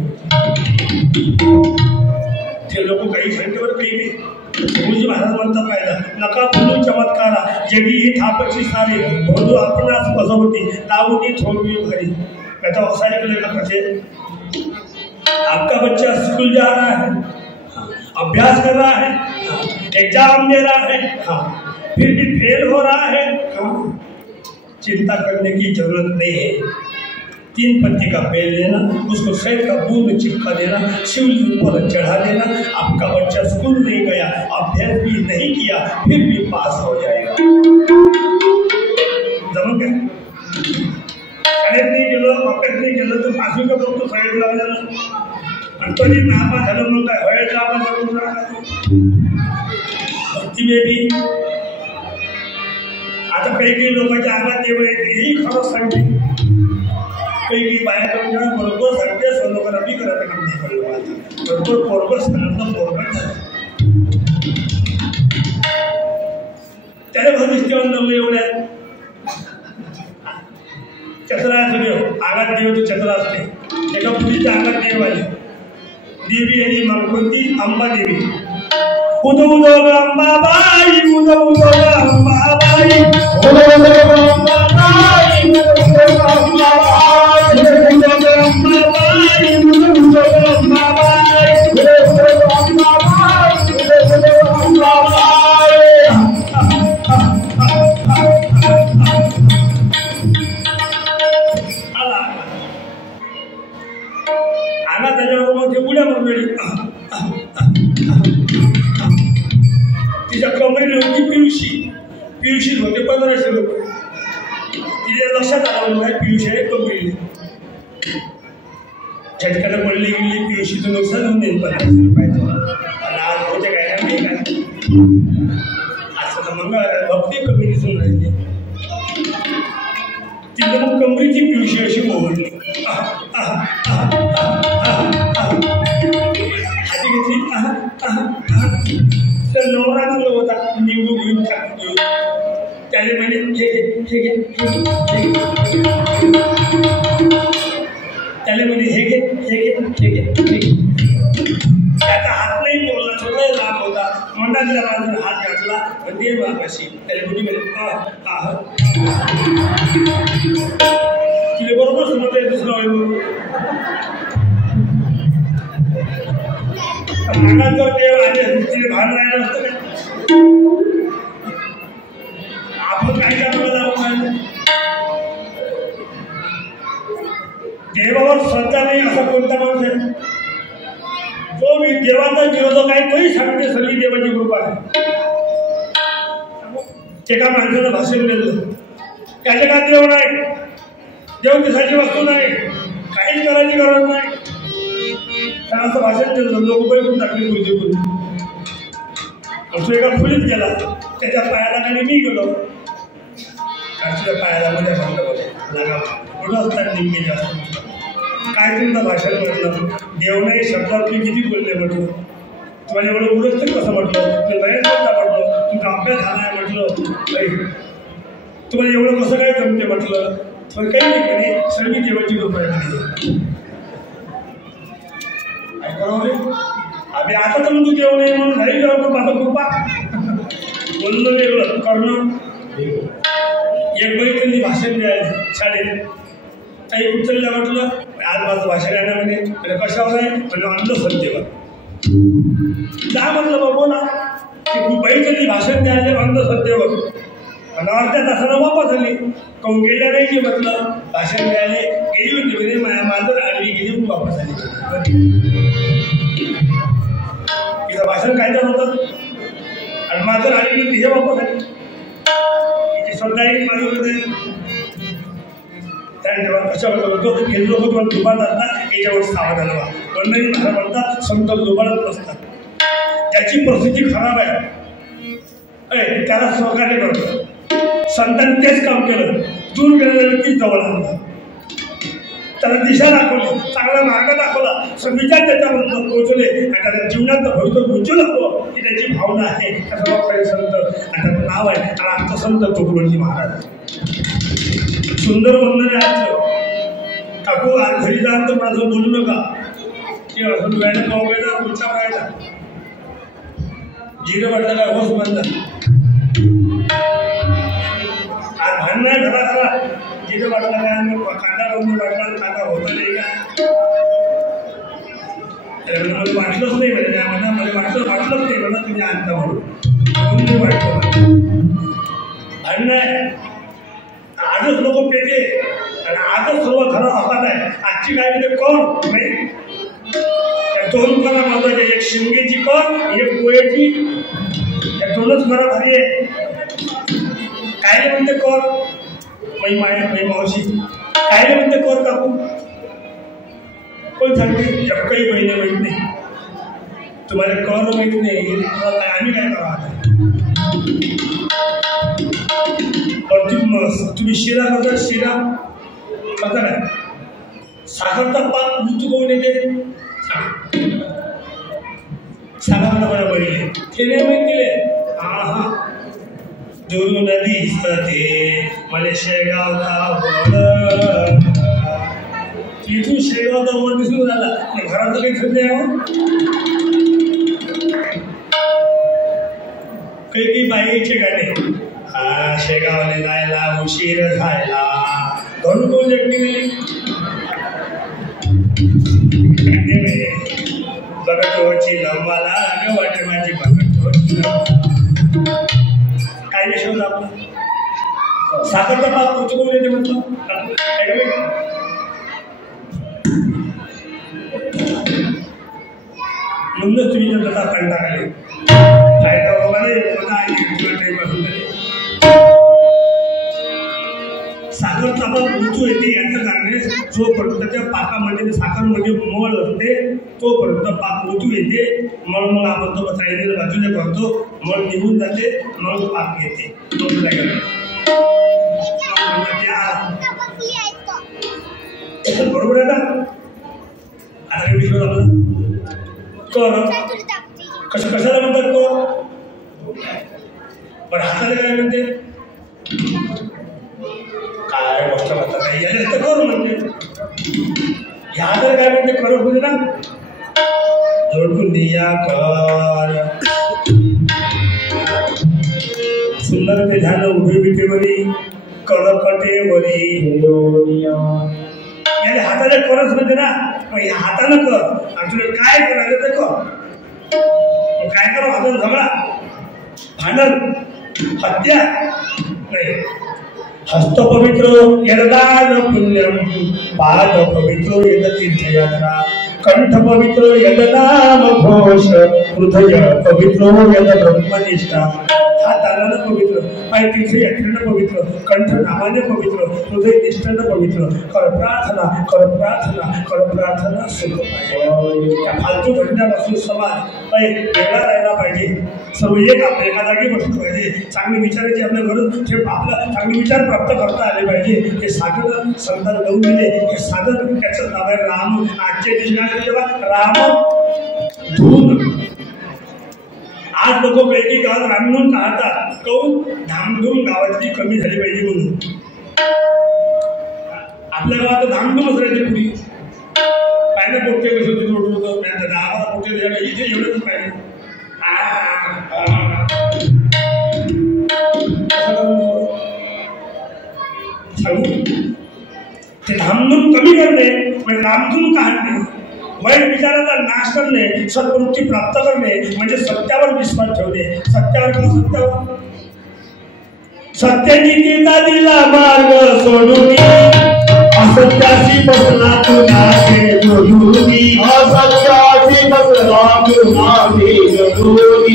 ते लोक काही सांगते बरं काही नाही गुरुजी महाराज म्हणतात पाहिजे नका बोलू चमत्कारा जगी ही थापची सारी बोलू आपणास बसवती दावती छोड़वी भरी। मैं तो अवसाय के लेकर कथे आपका बच्चा स्कूल जा रहा है, अभ्यास कर रहा है, एग्जाम दे रहा है, फिर भी फेल हो रहा है, चिंता करने की जरूरत नहीं है। 3 पत्ती का पेड़ लेना, उसको शहद का बूंद चिपका देना, शिवलिंग पर चढ़ा देना, आपका बच्चा स्कूल नहीं गया, अभ्यास भी नहीं किया, फिर भी पास हो जाएगा। जमून क्या शाळेत नाही गेलो, अभ्यास नाही केलं तर पाचवी का बघतो शाळेत लावलं आणि तरी नापा झालं मग काय हळद लावा करून भक्ती में भी आता काही लोकांच्या अंगात देव येते ही खरंच सांगते, काही बाहेर करून बरोबर सांगते लोक रमी करत काम नाही पडलं बरोबर पोरगं सांगणं पोरगं त्याला भविष्य एवढ्या चतरा असतो अंगात देव तो चतरा असते एका मुलीच्या अंगात देव आले देवी आणि मग कोणती अंबादेवी उदो उदो अंबाबाई उदो उदो अंबाबाई उदो उदो अंबाबाई उदो उदो अंबाबाई उदो उदो अंबाबाई उदो उदो अंबाबाई उदो उदो अंबाबाई उदो उदो अंबाबाई आला त्याच्यावर मग ते उड्या मारली तिच्या कमरेली होती पियुषी होते 1500 रुपये तिच्या लक्षात आलं नाही पियुष आहे कमरेली झटक्याला पडली गेली पियुषीचं नुकसान होऊन देईल 1500 रुपये आज होते काय नाही काय असं तर मंगळ भक्ती कमी दिसून राहिली तिथं मग कमरेची पियुषी अशी ओढली हाती घेतली तर नवरा चांगला होता निंबू घेऊन त्याने म्हणे त्याने म्हणे हे घे त्याचा हात नाही बोलला थोडा लांब होता मंडाच्या बाजूने हात घातला पण ते मागाशी त्याने मुली म्हणे तिने बरोबर समजलं दुसरा अंगाचं देव आले तिने भान राहिलं असतं का आपण काय करायला जाऊ देवावर श्रद्धा नाही असा कोणता माणूस आहे जो मी देवाचा विरोधक आहे तोही सांगते सगळी देवाची कृपा आहे एका माणसानं भाषण दिलं त्याच्या काय देव नाही देव दिसाची वस्तू नाही काहीच करायची गरज नाही त्यानं भाषण दिलं लोक बैठून टाकली गुरुजी तो एका खोलीत गेला त्याच्या पायाला आणि मी गेलो त्याच्या पायाला मध्ये लागा एवढं असतात निम्मी जास्त काय तुमचं भाषण म्हटलं देव नाही शब्दात मी किती बोलले म्हटलं तुम्हाला एवढं उरच कसं म्हटलं तुला बऱ्याच म्हटलं तुमचा अभ्यास झाला आहे म्हटलं तुम्हाला एवढं कसं काय जमते म्हटलं पण काही नाही म्हणे सर्व देवाची कृपा आहे अभि आता तर तू देव नाही म्हणून नाही करतो माझा कृपा बोलणं वेगळं करणं एक बाई त्यांनी भाषण द्यायला शाळेत काही उचलल्या म्हटलं आज माझं भाषण आहे ना म्हणजे कशावर आहे म्हणजे अंधश्रद्धेवर काय म्हटलं बाबू ना की बाई त्यांनी भाषण द्यायला अंधश्रद्धेवर आणि अर्ध्या तासाला वापस आली कहून गेल्या नाही की म्हटलं भाषण द्यायला गेली होती म्हणजे माझं आडवी गेली म्हणून वापस आली तिचं भाषण काय झालं होतं आणि माझं आडवी होती हे वापस आली तिची श्रद्धा एक माझी होते त्याच्यावर कशावर होतो हे लोक तुम्हाला दुबारतात ना याच्यावर सावधान व्हा मंडळी महाराज म्हणतात संत दुबारत नसतात त्याची परिस्थिती खराब आहे त्याला सहकार्य करतो संतांनी तेच काम केलं दूर गेलेल्या व्यक्ती जवळ आणला त्याला दिशा दाखवली चांगला मार्ग दाखवला विचार त्याच्याबद्दल पोहोचले आणि त्याच्या जीवनात भविष्य गुंचू लागतो की त्याची भावना आहे त्याचा बाप्पा संत आणि त्याचं नाव आहे आणि आमचं संत तुकडोजी महाराज सुंदर वंदने आहेत ठाकूर आज घरी जाल तर माझं बोलू नका की अजून वेळेला पाहूया पुढच्या वेळेला जिरं वाटलं काय होस बंद आज भांडण आहे घरा घरा जिरं वाटलं काय कांदा बंद वाटला कांदा होता नाही का मला वाटलंच नाही मला वाटलंच नाही मला तुम्ही आणता म्हणून वाटलं भांडण आहे आजच लोक पेटे आणि आजच सर्व घरं हातात आहे आजची काय म्हणजे कोण नाही दोन कला महत्वाचे एक शिंगेची कर एक पोहेची या दोनच घरं भारी आहे काय म्हणते कर मै मावशी काय म्हणते कर काकू कोण सांगते एकही महिने माहीत नाही तुम्हाला कर माहीत नाही आम्ही काय करावं तुम्ही शिरा करता शिरा करता काय साखरचा पाक ऋतू कोण येते साखरचा मला बघितले ते नाही माहीत केले हा हा दुरून दिसते मला शेगावचा वड तिथून शेगावचा वड दिसून झाला घराचं काही खरं नाही काही बाईचे गाणे हा शेगावले जायला उशीर झाला घरून कोण व्यक्ती गेली बघतोची लंबाला ग वाटे माझी बघतो काय विषय होता आपला साखरचा पाक कुठे कोण येते म्हटलं म्हणूनच तुम्ही जर तसा कंटा आले काय का बाबा नाही साखरचा पाक ऋतू येते याचं कारण जोपर्यंत त्या पाकामध्ये साखरमध्ये मळ असते तोपर्यंत पाक ऋतू येते मग आपण तो साईडला बाजूने करतो मग निघून जाते मग पाक येते बरोबर आहे ना आता काही विषय आपला कर कशाला म्हणतात कर पण हाताला काय म्हणते काय गोष्ट म्हणतात नाही याने तर करू म्हणते ह्या हाताला काय म्हणते करू म्हणजे ना जोडून दिया कर सुंदर ते ध्यान उभे विटेवरी करपटेवरी याने हाताला करच म्हणते ना या हाताला कर आणि तुला काय करायचं ते कर काय करू हाताला झगडा भांडण हत्या नाही हस्त पवित्र यदान पुण्यम पाद पवित्र यद तीर्थयात्रा कंठ पवित्र यद नाम घोष हृदय पवित्र यद ब्रह्मनिष्ठा हाताला पवित्र पाय तीर्थयात्रेनं पवित्र कंठ नामाने पवित्र हृदय निष्ठानं पवित्र कर प्रार्थना सुख त्या फालतू घटनापासून समाज वेगळा राहायला पाहिजे सर्व एक आपल्या एका जागी बसलं पाहिजे चांगले विचारायचे आपल्या घरून आपला चांगले विचार प्राप्त करता आले पाहिजे हे साधन संतान लावून दिले हे साधन त्याचं नाव आहे राम आजच्या दिवशी जेव्हा राम धून आज लोक पैकी गावात रामधून काढतात कहून धामधूम गावातली कमी झाली पाहिजे म्हणून आपल्या गावात धामधूमच राहिली पुढे पाहिजे पोटे कसे होते रोड होतं दहा पोटे इथे एवढंच पाहिजे ते धामधूम कमी करणे म्हणजे रामधूम काढणे वाईट विचाराचा नाश करणे सद्वृत्ती प्राप्त करणे म्हणजे सत्यावर विश्वास ठेवणे सत्यावर का सत्यावर सत्यनितीचा दिला मार्ग सोडून असत्याशी बसला तुला जोडून असत्याशी बसला तुला जोडून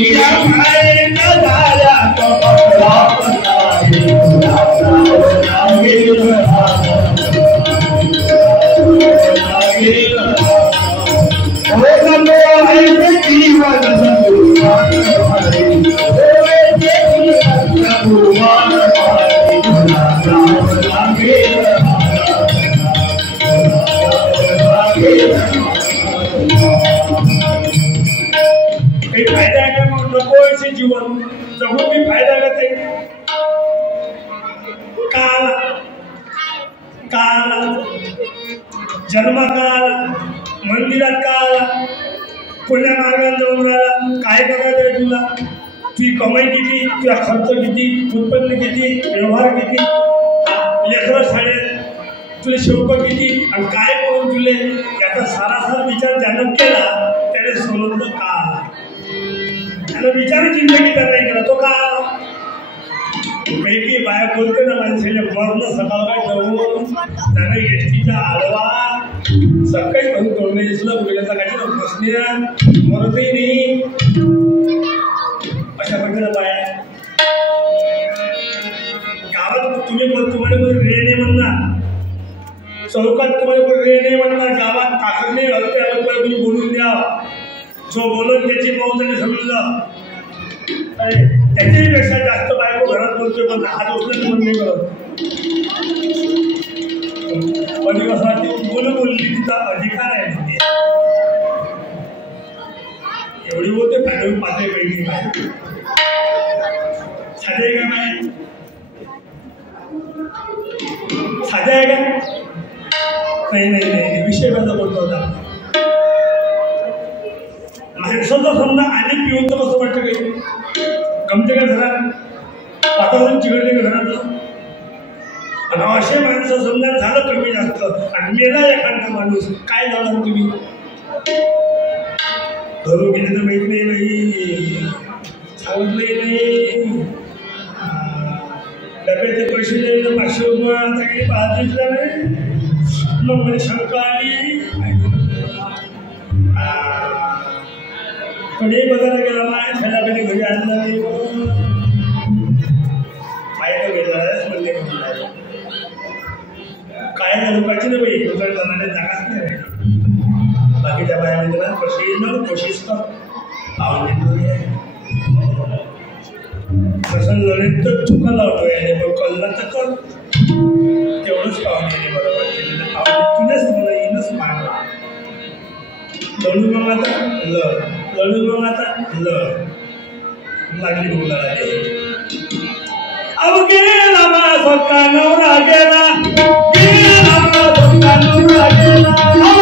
फायदा आहे का नको जीवन जगून मी फायदा करते काल काल जन्मकाल मंदिरात काल पुण्या मार्गात जाऊन काय करायचं तुला तुझी कमाई किती, तुझा खर्च किती, उत्पन्न किती, व्यवहार किती, लेकरं शाळेत तुला शेवक किती आणि काय करून तुले, याचा सारासार विचार ज्यानं केला त्याने समजलं का. त्याला विचार जिंदगी का नाही केला तो का. पैकी बाया बोलते ना माणसाला मरण सकाळ काय जाऊन त्याने एसटीचा आडवा सकाळी म्हणून तोडणे दिसलं मुलीचा काही बसण्या मरतही नाही. अशा प्रकारे बाया गावात तुम्हाला रेणे म्हणणार, चौकात तुम्हाला रेणे म्हणणार, गावात ताकद नाही हलते तुम्ही बोलून द्या. जो बोलून त्याची पाऊस समजलं त्याच्याही पेक्षा जास्त बायको घरात बोलतोय पण हात उचलत पण नाही करत. परिवारासाठी बोलली तिचा अधिकार आहे म्हणजे एवढी बोलते पाठवून पाहते पैकी काय साधे आहे का नाही, साधे आहे का नाही. विषय बंद बोलतो होता माणसाचा समजा आणि पिऊन तर कसं वाटतं काही गमते का घरात वातावरण चिघडले का घरातलं. आणि असे माणसं समजा झालं कमी जास्त आणि मेला एखादा माणूस काय झालं तुम्ही घरून गेले तर माहित नाही बाई सांगितलंही नाही. डब्याचे पैसे दिले 500 रुपये आता काही पाहत दिसला नाही. मग मला शंका आली कधी बघायला गेला माय त्याला कधी घरी आणलं नाही. माहिती वेगळाच म्हणले काय ना लोकांची ना बाई दुसऱ्या जाणारे जागाच नाही. बाकीच्या बाया म्हणजे कोशिश कर आवडली कसं लढत तर चुका लावतोय आणि मग कळला तर कर तेवढंच पाहुणे बरोबर केलेलं आवडत तुलाच मला येणंच मागला. लढू मग आता लढू मग आता लागली बोलायला अब गेला माझा कानवरा गेला गेला माझा कानवरा गेला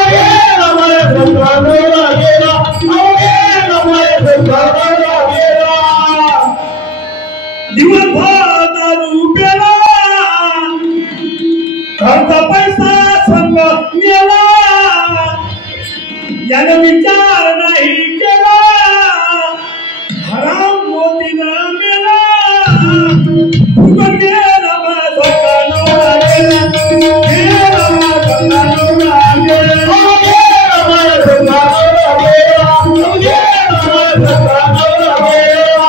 गेला माझा कानवरा गेला गेला माझा कानवरा गेला. दिवसभर दारू पेला घरचा पैसा संग गेला याने विचार नाही केला हराम मोतीनं मेला. गेला माझा कानवरा गेला गेला माझा कानवरा गेला गेला माझा कानवरा गेला गेला माझा कानवरा गेला.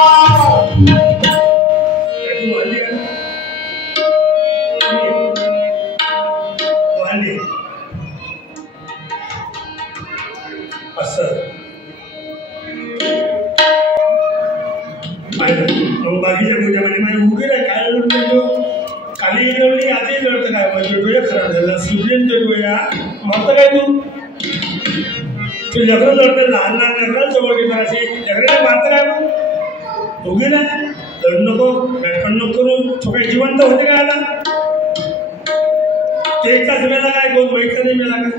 असं मग बाकीच्या पूजामध्ये माझी उभी आहे काय लढतो काली लढली आजही लढतं काय म्हणजे डोळ्या खराब झाला सुजलेंचे डोळ्या मारतं काय तू लेकरं लढतं लहान लहान लेकरं जवळ घेतात अशी लेकरांना मारतं काय मग उभी नाही लढ नको बॅटपण नको करू छोटे जिवंत होते काय आता ते एकाच मेला काय दोन मैचा नाही मेला काय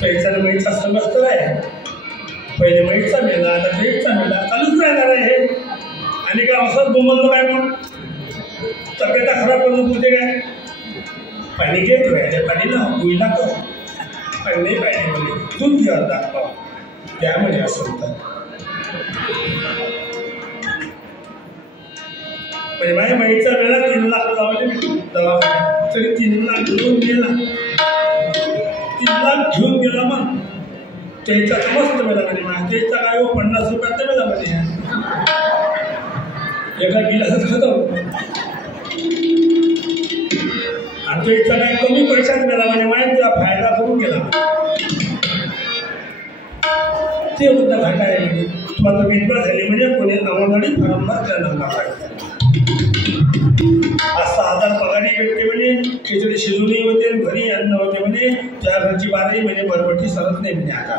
पैसा मैचा समजत आहे पहिले मैचा मेला आता पेटचा मेला चालूच राहणार आहे हे. आणि काय असंच बोंबलतो काय मग तब्येता खराब करून तुझे काय पाणी घेतोय पाणी ना गुईला कर पण नाही पाहिजे म्हणजे दूध घ्या दाखवा त्यामध्ये असं होतं म्हणजे माझ्या माईचा वेळा 3 लाख लावले दवाखान्यात तरी 3 लाख घेऊन गेला 3 लाख घेऊन गेला मग त्याचा मस्त मेला म्हणजे त्याचा काय 50 रुपयाचा मेला म्हणजे एका गिलासात खतम आणि त्याचा काय कमी पैशात मेला म्हणजे माहीत त्याला फायदा करून गेला ते मुद्दा घाटा आहे म्हणजे तू आता विधवा झाली म्हणजे कोणी अंगणवाडी फॉर्मला त्याला पाहिजे आज 6,000 पगारी भेटते म्हणजे खिचडी शिजूनही होते घरी अन्न होते म्हणजे त्या घरची बाराही म्हणजे बरबटी सरत नाही म्हणजे आता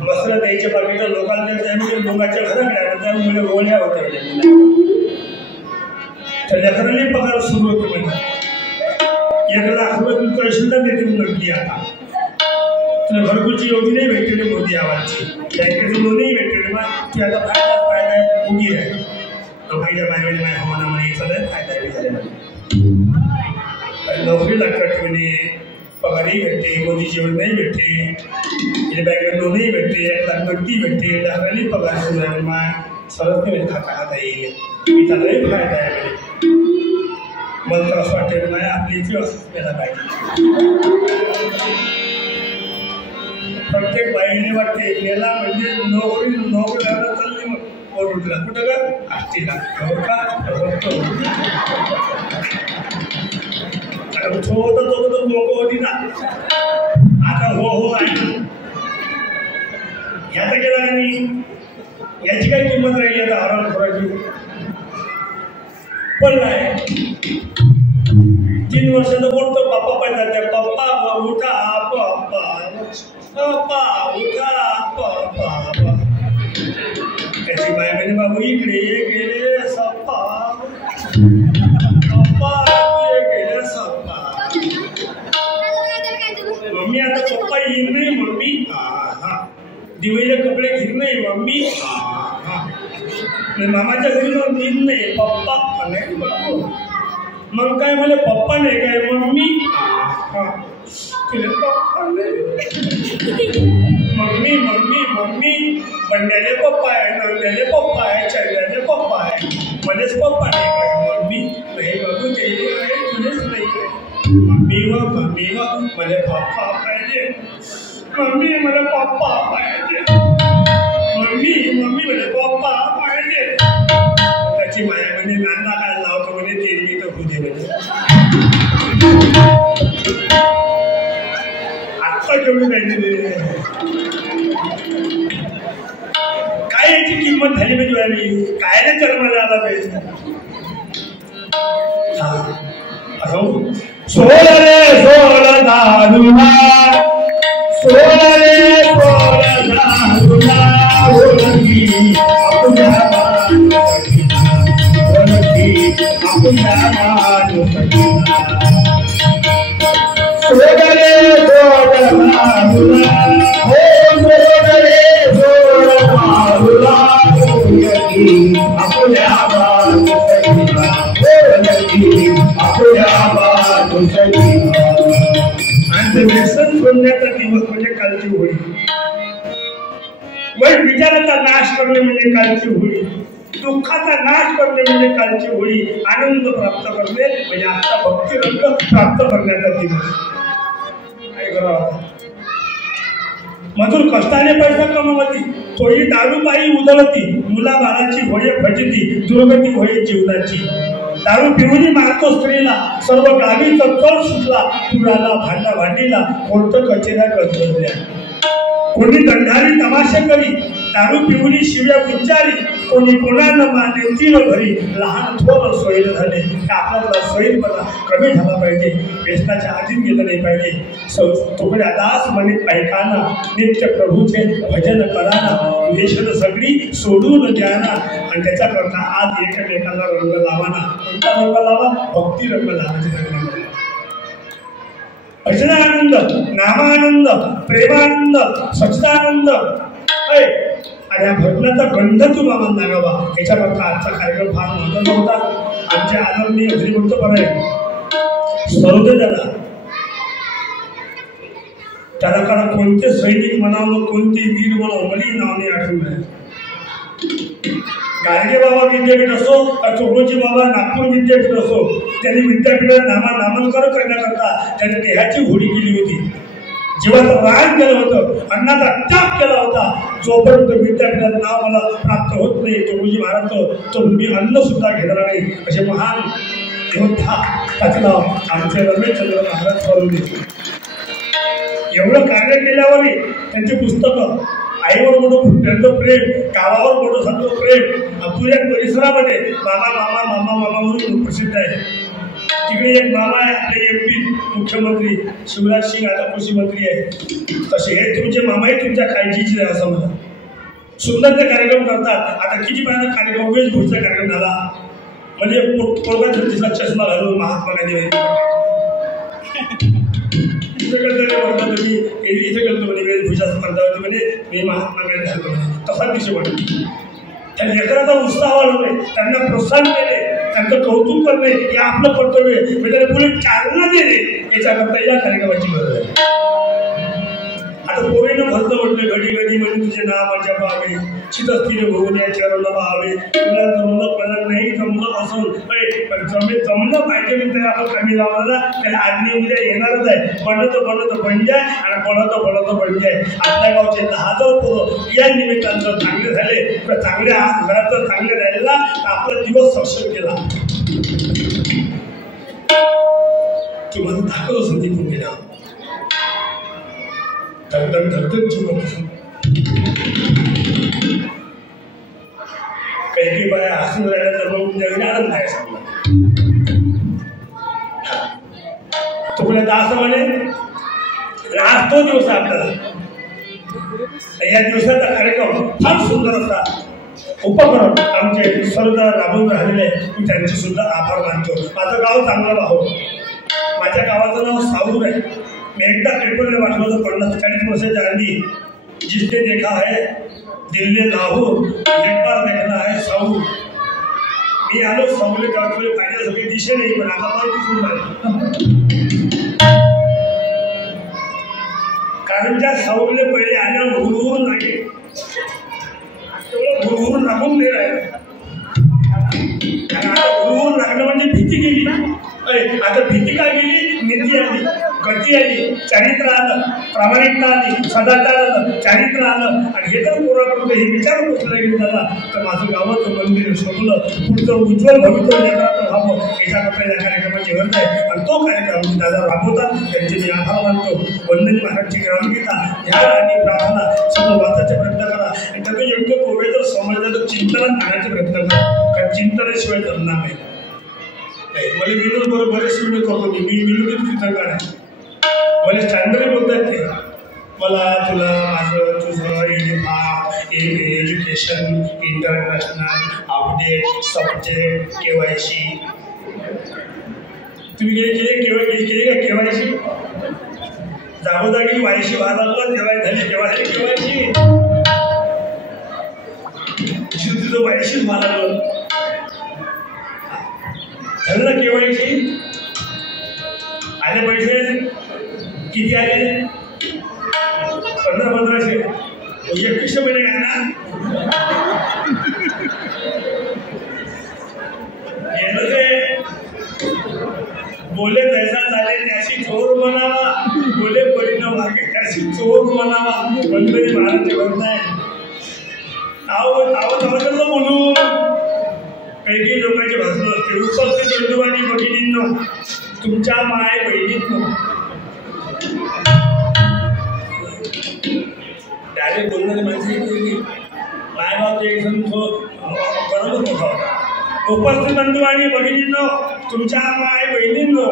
मसरा द्यायच्या बाकीच्या लोकांना म्हणजे लोकांच्या घराकडे त्यामुळे गोळ्या होत्या त्या लेकरांनी पगार सुरू होते म्हणजे 1 लाख रुपये तुमचं शिल्लक देते नक्की आता घरकुलची योजनाही भेटलेली मोदी आवाजची, बँकेचं लोनही भेटलेलं मग ती आता फायदा आहे उगी आहे माझ्या मायवेळी माझ्या हवाना मला याचा फायदा झालेला नोकरी लागतात म्हणे पगारही भेटते, मोदीची योजनाही भेटते, बँकेत लोनही भेटते, नगदी भेटते, दहावी पगार सुरू आहे माय सरस नाही खाता येईल मी त्यालाही फायदा आहे मला तर असं वाटेल नाही आपली इथे असंच केला पाहिजे. प्रत्येक बाईने वाटते गेला म्हणजे नोकरी चालली मग उठला कुठं का आरतीला तो लोक होती ना आता हो आहे ह्याचा गेला आणि याची काही किंमत राहिली आता आराम करायची पण नाही 3 वर्षाचं बोलतो पप्पा पाहिजे त्या पप्पा उठा पप्पा पप्पा उठा पप्पा त्याची बाय म्हणे बाबू इकडे गेले सप्पा पप्पा गेले सप्पा मम्मी आता पप्पा येईल नाही मम्मी हा दिवाळीला कपडे घेत नाही मम्मी हा मामाच्या घरी जाऊन येत नाही पप्पा नाही मग काय मला पप्पा नाही काय मम्मी हा तुला पप्पा नाही मम्मी मम्मी मम्मी बंड्याले पप्पा आहे नवल्याले पप्पा आहे चढल्याले पप्पा आहे मलाच पप्पा नाही काय मम्मी नाही बाबू त्याले आहे तुझेच नाही आहे मम्मी व मला पप्पा पाहिजे मम्मी मला पप्पा पाहिजे मम्मी मला पप्पा पाहिजे त्याची माया म्हणे नाना काय लावतो म्हणे तेरवी तर होते म्हणजे आत्ता केवढी पाहिजे काय याची किंमत झाली पाहिजे आम्ही कायला जन्माला आला पाहिजे सोड रे सोड दारुला सोड रे सोड दारुला ओळखी आपल्या ओळखी आपल्या सोड रे सोड दारुला हो सोड रे सोड दारुला ओळखी आपल्या आणि व्यसन सोडण्याचा दिवस म्हणजे कालची होळी वाईट विचाराचा नाश करणे म्हणजे कालची होळी दुःखाचा नाश करणे म्हणजे कालची होळी आनंद प्राप्त करणे म्हणजे आता भक्तिरंग प्राप्त करण्याचा दिवस काय करावं मजूर कष्टाने पैसा कमवती थोडी दारूबाई उधळती मुलाबाळाची होय फजिती दुर्गती होय जीवनाची दारू पिऊनी मारतो स्त्रीला सर्व गावीचा चल सुटला पुराला भांडा भांडीला कोणतं कचेऱ्या गजबजल्या कोणी दंडारी तमाशे करी दारू पिऊनी शिव्या गुंजारी कोणी कोणाला माने तीन घरी लहान थोर सोयील झाले आपल्याला सोयीलपणा कमी झाला पाहिजे व्यसनाच्या आधीन गेलं नाही पाहिजे तुकड्या दास म्हणे ऐकाना नित्य प्रभूचे भजन कराना देशन सगळी सोडून द्याना आणि त्याच्याकरता आज एकमेकाला रंग लावाना कोणता रंग लावा भक्ती रंग लावायचे भजनानंद नामानंद प्रेमानंद सच्चिदानंद आणि या भजनाचा गंध तुम्हा मन लागावा याच्याकरता आजचा कार्यक्रम फार महत्वाचा होता आमचे आदरणीय हरिभक्त परायण सरोदे दादा त्याला कोणते सैनिक म्हणावं कोणते वीर म्हणावं मला नाव नाही आठवलं गाडगे बाबा विद्यापीठ असो चोरोजी बाबा नागपूर विद्यापीठ असो त्यांनी विद्यापीठात नामांकन करण्याकरता त्यांनी देहाची होळी केली होती जीवाचं रान केलं होतं अन्नाचा त्याग केला होता जोपर्यंत विद्यापीठात नाव मला प्राप्त होत नाही चोरोजी महाराज तो मी अन्न सुद्धा घेणार नाही असे महान योद्धा त्याचं नाव आमचे रमेशचंद्र महाराज सरोदे एवढं कार्य केल्यावर त्यांची पुस्तकं आईवर मोठं त्यांचं प्रेम गावावर मोठं सांगतो प्रेम पुऱ्या परिसरामध्ये मामा मामा मामा मामा म्हणून प्रसिद्ध आहे तिकडे एक मामा आहे आपले MP मुख्यमंत्री शिवराज सिंग आता कृषी मंत्री आहे तसे हे तुमचे मामाही तुमच्या काळजीचे आहे असं म्हणा सुंदर ते कार्यक्रम करतात आता किती पहिला कार्यक्रम वेशभूषेचा कार्यक्रम झाला म्हणजे पोरगा तिचा चष्मा घालून महात्मा गांधी इथे करतो म्हणजे स्पर्धा होती म्हणजे मी महात्मा गांधी झालो तसा विषय वाटतो. त्या लेकराचा उत्साह वाढवणे, त्यांना प्रोत्साहन देणे, त्यांचं कौतुक करणे हे आपलं कर्तव्य आहे. म्हणजे पुढे चालना देणे याच्याकरता या कार्यक्रमाची गरज आहे. आता पोरीनं भरतं म्हटलं घडी घडी म्हणजे तुझे नाव माझ्या पाहावे, चितस्थिर होऊन या चरणला पाहावे. तुला जमलं पडत नाही जमलं असून जमलं पाहिजे म्हणजे आपण कमी लावला त्याला आजनी उद्या येणारच आहे. बनत बन जाय आणि बनत बन जाय. आपल्या गावचे 10,000 पोरं या निमित्तानं जर चांगले झाले तर चांगल्या घरात जर चांगले राहिला तर आपला दिवस सक्षम केला. तुम्हाला दाखवलं संधी गेला धगधग जीवन काही बाया हसून राहिल्या तर मग त्यावेळी आनंद आहे समजा. तुकडे असं म्हणे आज तो दिवस आपल्याला या दिवसाचा कार्यक्रम फार सुंदर होता. उपक्रम आमचे सर्व राबवून राहिलेले मी त्यांचे सुद्धा आभार मानतो. माझं गाव चांगलं राहो. माझ्या गावाचं नाव साऊर आहे. मैं एकदा पेपरने वाचलं होतं 40 वर्षाच्या आधी, जिसने देखा है दिल ने लाहौर एक बार देखना है साऊर. मी आलो साऊरले गावाकडे पाहिल्यासाठी दिशे नाही पण आता मला दिसून राहिलं. कारण त्या साऊरले पहिले आल्या हुरहुरून लागे तेवढं हुरहुरून लागून नाही राहिलं. आता हुरहुरून लागणं म्हणजे भीती गेली. आता भीती काय गेली? नीती आली, गती आली, चारित्र आलं, प्रामाणिकता आली, सदाचार आलं, चारित्र आलं. आणि हे जर पोराकडून हे विचार पोचला गेला झाला तर माझं गावाचं मंदिर शोधलं पुढचं उज्ज्वल भविष्य जगात व्हावं याच्याकडे या कार्यक्रमाची गरज आहे. आणि तो कार्यक्रम दादा राबवतात त्यांचे मी आभार मानतो. वंदनी महाराजची ग्रामगीता ध्यान आणि प्रार्थना सगळं वाचायचा प्रयत्न करा. आणि त्याचं योग्य कोवे जर समाजाचं चिंतन करण्याचा प्रयत्न करा. कारण चिंतनाशिवाय जमणार नाही. मला विनोद बरोबर बरेच विनोद करतो मी विनोदी चित्रकार आहे. मला स्टँडर्ड बोलतात ते मला तुला माझं तुझं education international update subject KYC तुम्ही केली का KYC जागोजागी वायशी व्हायला झाली KYC तुझं वायशीच व्हायला झालं ना KYC आले पैसे किती आले 1500 2100 महिने काय ना गेलं ते बोले जैसा चाले त्याशी चोर म्हणावा बोले परिणाम मागे त्याशी चोर म्हणावा. गणपती महाराजचे भक्त आहे तावं बोलू काही लोकांचे भाषण असते. उपस्थित बंधू आणि भगिनींनो तुमच्या माय बहिणींनो डायरेक्ट बोलणारे माणसे माय बाप एक जण बरोबर होता. उपस्थित बंधू आणि भगिनींनो तुमच्या माय बहिणींनो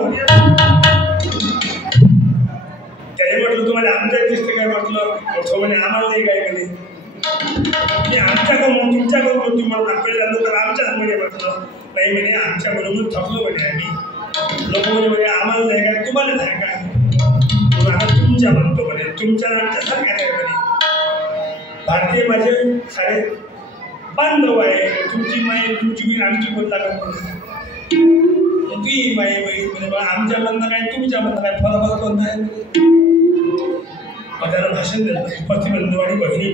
त्याने म्हटलं तुम्हाला आमच्या दिसते काय म्हटलं मोठं म्हणे आम्हाला नाही काय म्हणे मी आमच्याकडून तुमच्याकडून तुम्हाला दाखवले जातो तर आमच्याच म्हणे म्हटलं नाही म्हणे आमच्या बरोबर थकलो म्हणे आम्ही लोक म्हणे आम्हाला नाही काय तुम्हाला नाही काय आता तुमच्या म्हणतो म्हणे तुमच्या आमच्यासारख्या काय म्हणे. भारतीय माझे सारे बांधव आहे. तुमची माय तुमची बहीण आमची बोलता का ती माय बहीण म्हणजे आमच्या म्हणणं काय तुमच्या म्हणणं काय फरक कोणता आहे. त्याला भाषण देतात उपस्थित बंधू आणि बहिणी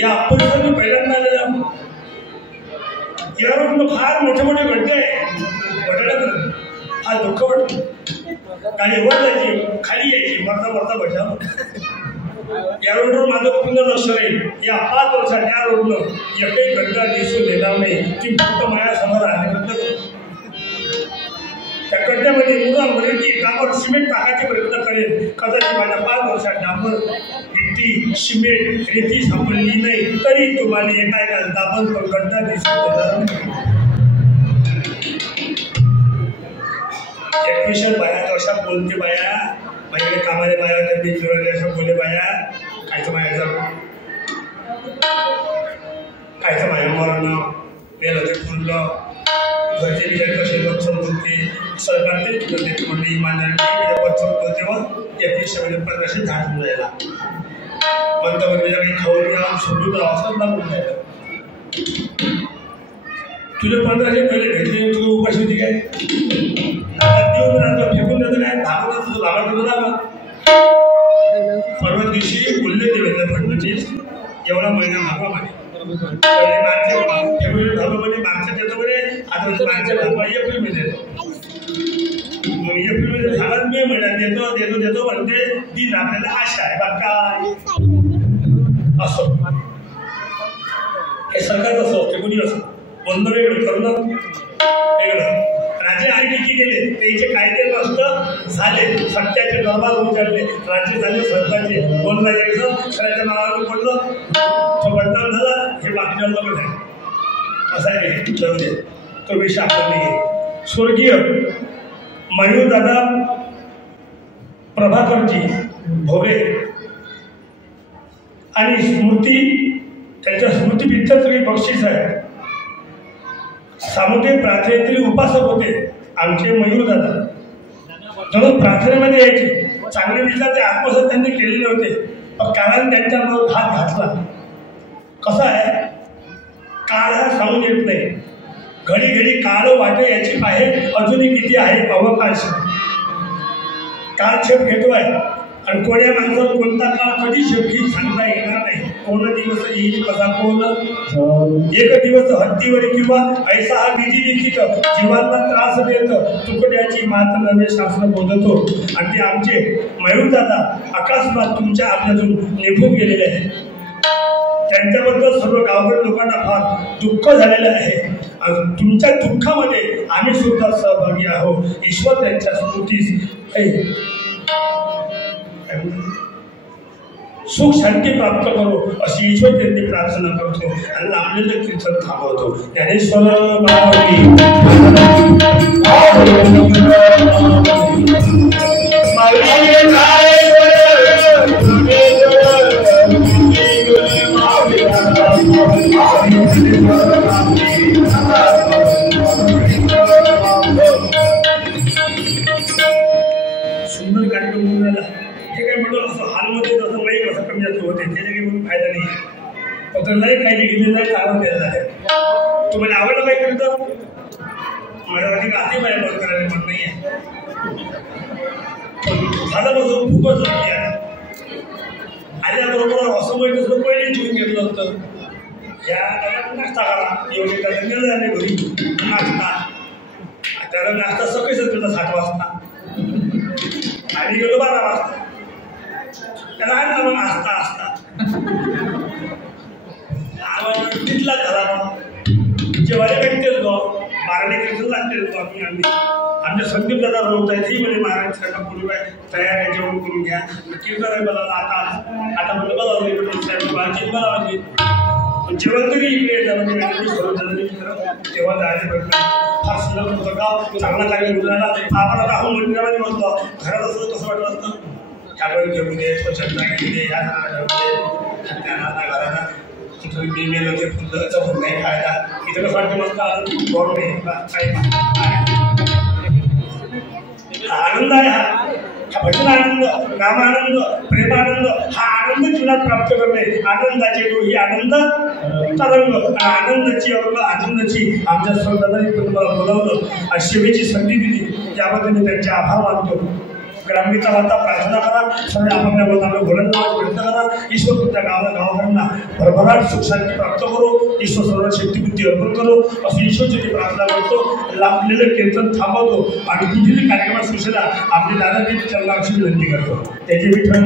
या आपण मी पहिल्यांदा आलेला यावर फार मोठे मोठे घडते वाटायला फार दुःख वाटतं. गाडी वर जायची खाली यायची मरता बचाव या रोडवर माझं पूर्ण लक्ष राहील. या 5 वर्षात या रोडनं एकही घटना दिसून देणार नाही. ती फक्त माझ्यासमोर आहे. त्या गड्ड्यामध्ये मुलांमध्ये ती डांबर सिमेंट टाकायचे प्रयत्न करेल. कदाचित माझ्या 5 वर्षात डांबर गिट्टी सिमेंट रेती सापडली नाही तरी तुम्हाला एका दाबून गड्डा दिसून देणार नाही. टेक्निशियन बाया तर अशा बोलते बाया माझ्याकडे कामाले बाया त्यांनी फिरवले अशा बोले बाया कायचं माझ्या मरण वेळ ते फुललं घरचे कसे वचन होते सरकार ते म्हणजे इमानदारी वचन तेव्हा 2100 झाडून जायला मंतप्रधान काही खवल्या सोडून असंच लागून राहिलं. तुझे 1500 पहिले भेटले तुला उपाशी होती काय? देऊन राहतो फेकून देतो काय? भागवत तुझं भागात होतं ना. परवा दिवशी बोलले देवेंद्र फडणवीस एवढा महिना भागा म्हणे फेब्रुवारी झालं म्हणे मार्च देतो म्हणे आता मार्च भागा एप्रिलमध्ये देतो. मग एप्रिलमध्ये झाला मे महिन्यात देतो देतो देतो म्हणते दिन आपल्याला आशा आहे बा काय असं हे सरकारचं असं असते कोणी असं बंद वेगळं करणं वेगळं. राज्य आणि किती केले त्याचे कायदे नष्ट झाले सत्याचे दरबार उचलले राज्य झाले सरकारचे 2 लाख सगळ्याच्या नावावर पडलं तो बदनाम झाला हे बाकीच्या पण आहे असा आहे जाऊ दे तो विषय आपण नाही. स्वर्गीय मयूरदादा प्रभाकरजी भोगे आणि स्मृती त्यांच्या स्मृतीपित्तच काही बक्षीस आहे. सामुदायिक प्रार्थनेतील उपासक होते आमचे मयूरदादा. जणू प्रार्थनेमध्ये यायचे चांगले विचार ते आत्मसात त्यांनी केलेले होते पण काळाने त्यांच्यावर हात घातला. कसं आहे काळ हा सांगून येत नाही. घडी घडी काळ वाटे याची बाहेर अजूनही किती आहे अवकाश. काळ छेप घेतोय आणि कोण्या माणसाला कोणता काळ कधी शेवटी सांगता येणार नाही. कोण दिवस येईल कसा कोण एक दिवस हत्तीवर किंवा ऐसा हा विधी लिखित जीवांना त्रास देत तुकड्याची मात नवे शास्त्र बोलतो. आणि ते आमचे मयूरदादा अकस्मात तुमच्या आपल्यातून निघून गेलेले आहे. त्यांच्याबद्दल सर्व गावकरी लोकांना फार दुःख झालेलं आहे. तुमच्या दुःखामध्ये आम्ही सुद्धा सहभागी आहोत. ईश्वर त्यांच्या स्मृतीस सुख शांती प्राप्त करो अशी ईश्वर त्यांनी प्रार्थना करतो आणि आपल्याला कीर्तन थांबवतो. ज्ञानेश्वर सुंदर कार्यक्रम होऊन राहिला. हे काय म्हणतो असं हालमध्ये जसं लई कसं कमी जास्त होते त्याच्या काही म्हणून फायदा नाही. फक्त लई काही घेतलेलं आहे कारण द्यायला आहे. तुम्हाला आवडलं काय करतं माझ्यासाठी काही बाय बंद करायला पण नाही आहे. झालं बसून खूपच आल्याबरोबर असं माहिती असलं पहिले ठेवून घेतलं होतं. या नाश्ता करा एवढे त्याला गेलं झाले घरी नाश्ता त्याला नाश्ता सकाळीच तुला 7 वाजता आणि गेलो 12 वाजता त्याला आणला मग नाश्ता असता तिथला झाला जेवायला भेटतेच गो 12 कीर्तन लागते आम्ही आमच्या संदीप दादा रोवत आहे ती म्हणजे महाराष्ट्राला पूर्वी तयार आहे जेवण करून घ्या कीर्तन आहे मला आता म्हणजे बघा साहेब बघा जेवण तरी इकडे तेव्हा जायला फार सुंदर होतं गाव चांगला लागेल मुलाला आपण आता आपण मंदिरामध्ये बसलो घरात असं कसं वाटलं असतं ह्यावेळी घेऊन दे स्वच्छता घेऊन दे ह्या घराला घराला तिथून मेलं ते फुलं नाही खायला इथं कसं वाटतं मस्त गौरव आनंद आहे हा भजन आनंद नामानंद प्रेमानंद हा आनंद जीवनात प्राप्त करणे आनंदाचे डोही आनंद तरंग आनंदाची आनंदाची आमच्या सर्वदादांनी तुम्हाला बोलावलं आणि सेवेची संधी दिली त्याबद्दल मी त्यांचे आभार मानतो. ग्रामीणचा वार्ता प्रार्थना करा सर्व आपल्या बोलताना बोलण्याचा प्रयत्न करा. ईश्वर तुमच्या गावाकऱ्यांना भरभराट सुख शांती प्राप्त करो. ईश्वर सर्व शक्तीबुद्धी अर्पण करो असं ईश्वरची प्रार्थना करतो. लाभलेलं कीर्तन थांबवतो आणि कुठेही कार्यक्रमात सूचना आपली दादाजी चरणाची विनंती करतो. त्याचे विठ्ठल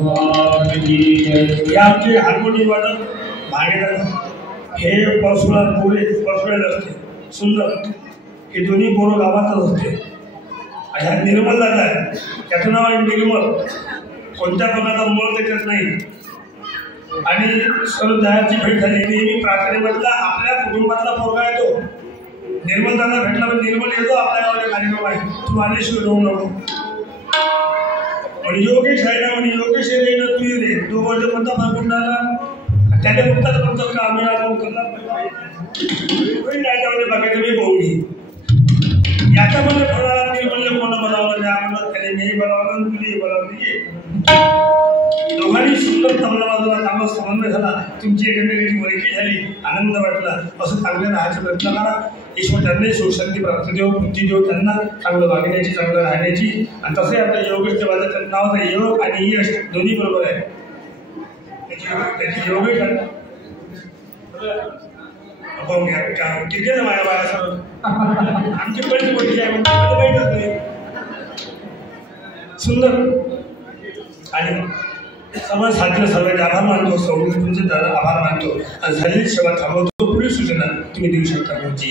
भगवान की हे आमचे हार्मोनियम वादक भागेदार हे परसुळ्याला असते सुंदर हे दोन्ही पोरं गावातच असते. ह्या निर्मल दादा आहे त्याचं नाव आहे निर्मल कोणत्या प्रकारचा मूळ त्याच्यात नाही. आणि सर्व दयाची भेट झाली नेहमी प्रार्थनेमधला आपल्या कुटुंबातला पोरगा येतो. निर्मल दादा भेटला पण निर्मल येतो आपल्या गावाला कार्यक्रम आहे तू मानेश्वर जाऊ नको पण योगेश आहे ना म्हणजे योगेश रे ना तू रे तो वर्ष कोणता मागून राहिला त्याने म्हणतात म्हणतात का आम्ही आलो करणार बघायचं मी बघली याच्यामध्ये फळाला निर्मलने कोण बनवलं नाही म्हणत त्याने मी बनवलं तुझी बनवली दोघांनी सुंदर तबला बाजूला चांगला समन्वय झाला तुमची एकमेकांची ओळखी झाली आनंद वाटला असं चांगलं राहायचा प्रयत्न करा. ईश्वर त्यांनी सुखशांती प्राप्त देव बुद्धी देव त्यांना चांगलं वागण्याची चांगलं राहण्याची आणि तसंही आपल्या योगेश देवाचं नावाचं योग आणि यश दोन्ही बरोबर आहे त्याची योगेश आहे ठीक आहे ना माझ्या बाळा सर आमची पहिली गोष्टी आहे म्हणजे माहीतच नाही सुंदर आणि सर्व साध्य सर्वांचे आभार मानतो सौम्य तुमचे आभार मानतो आणि झालेली सेवा थांबवतो पुढील सूचना तुम्ही देऊ शकता तुमची.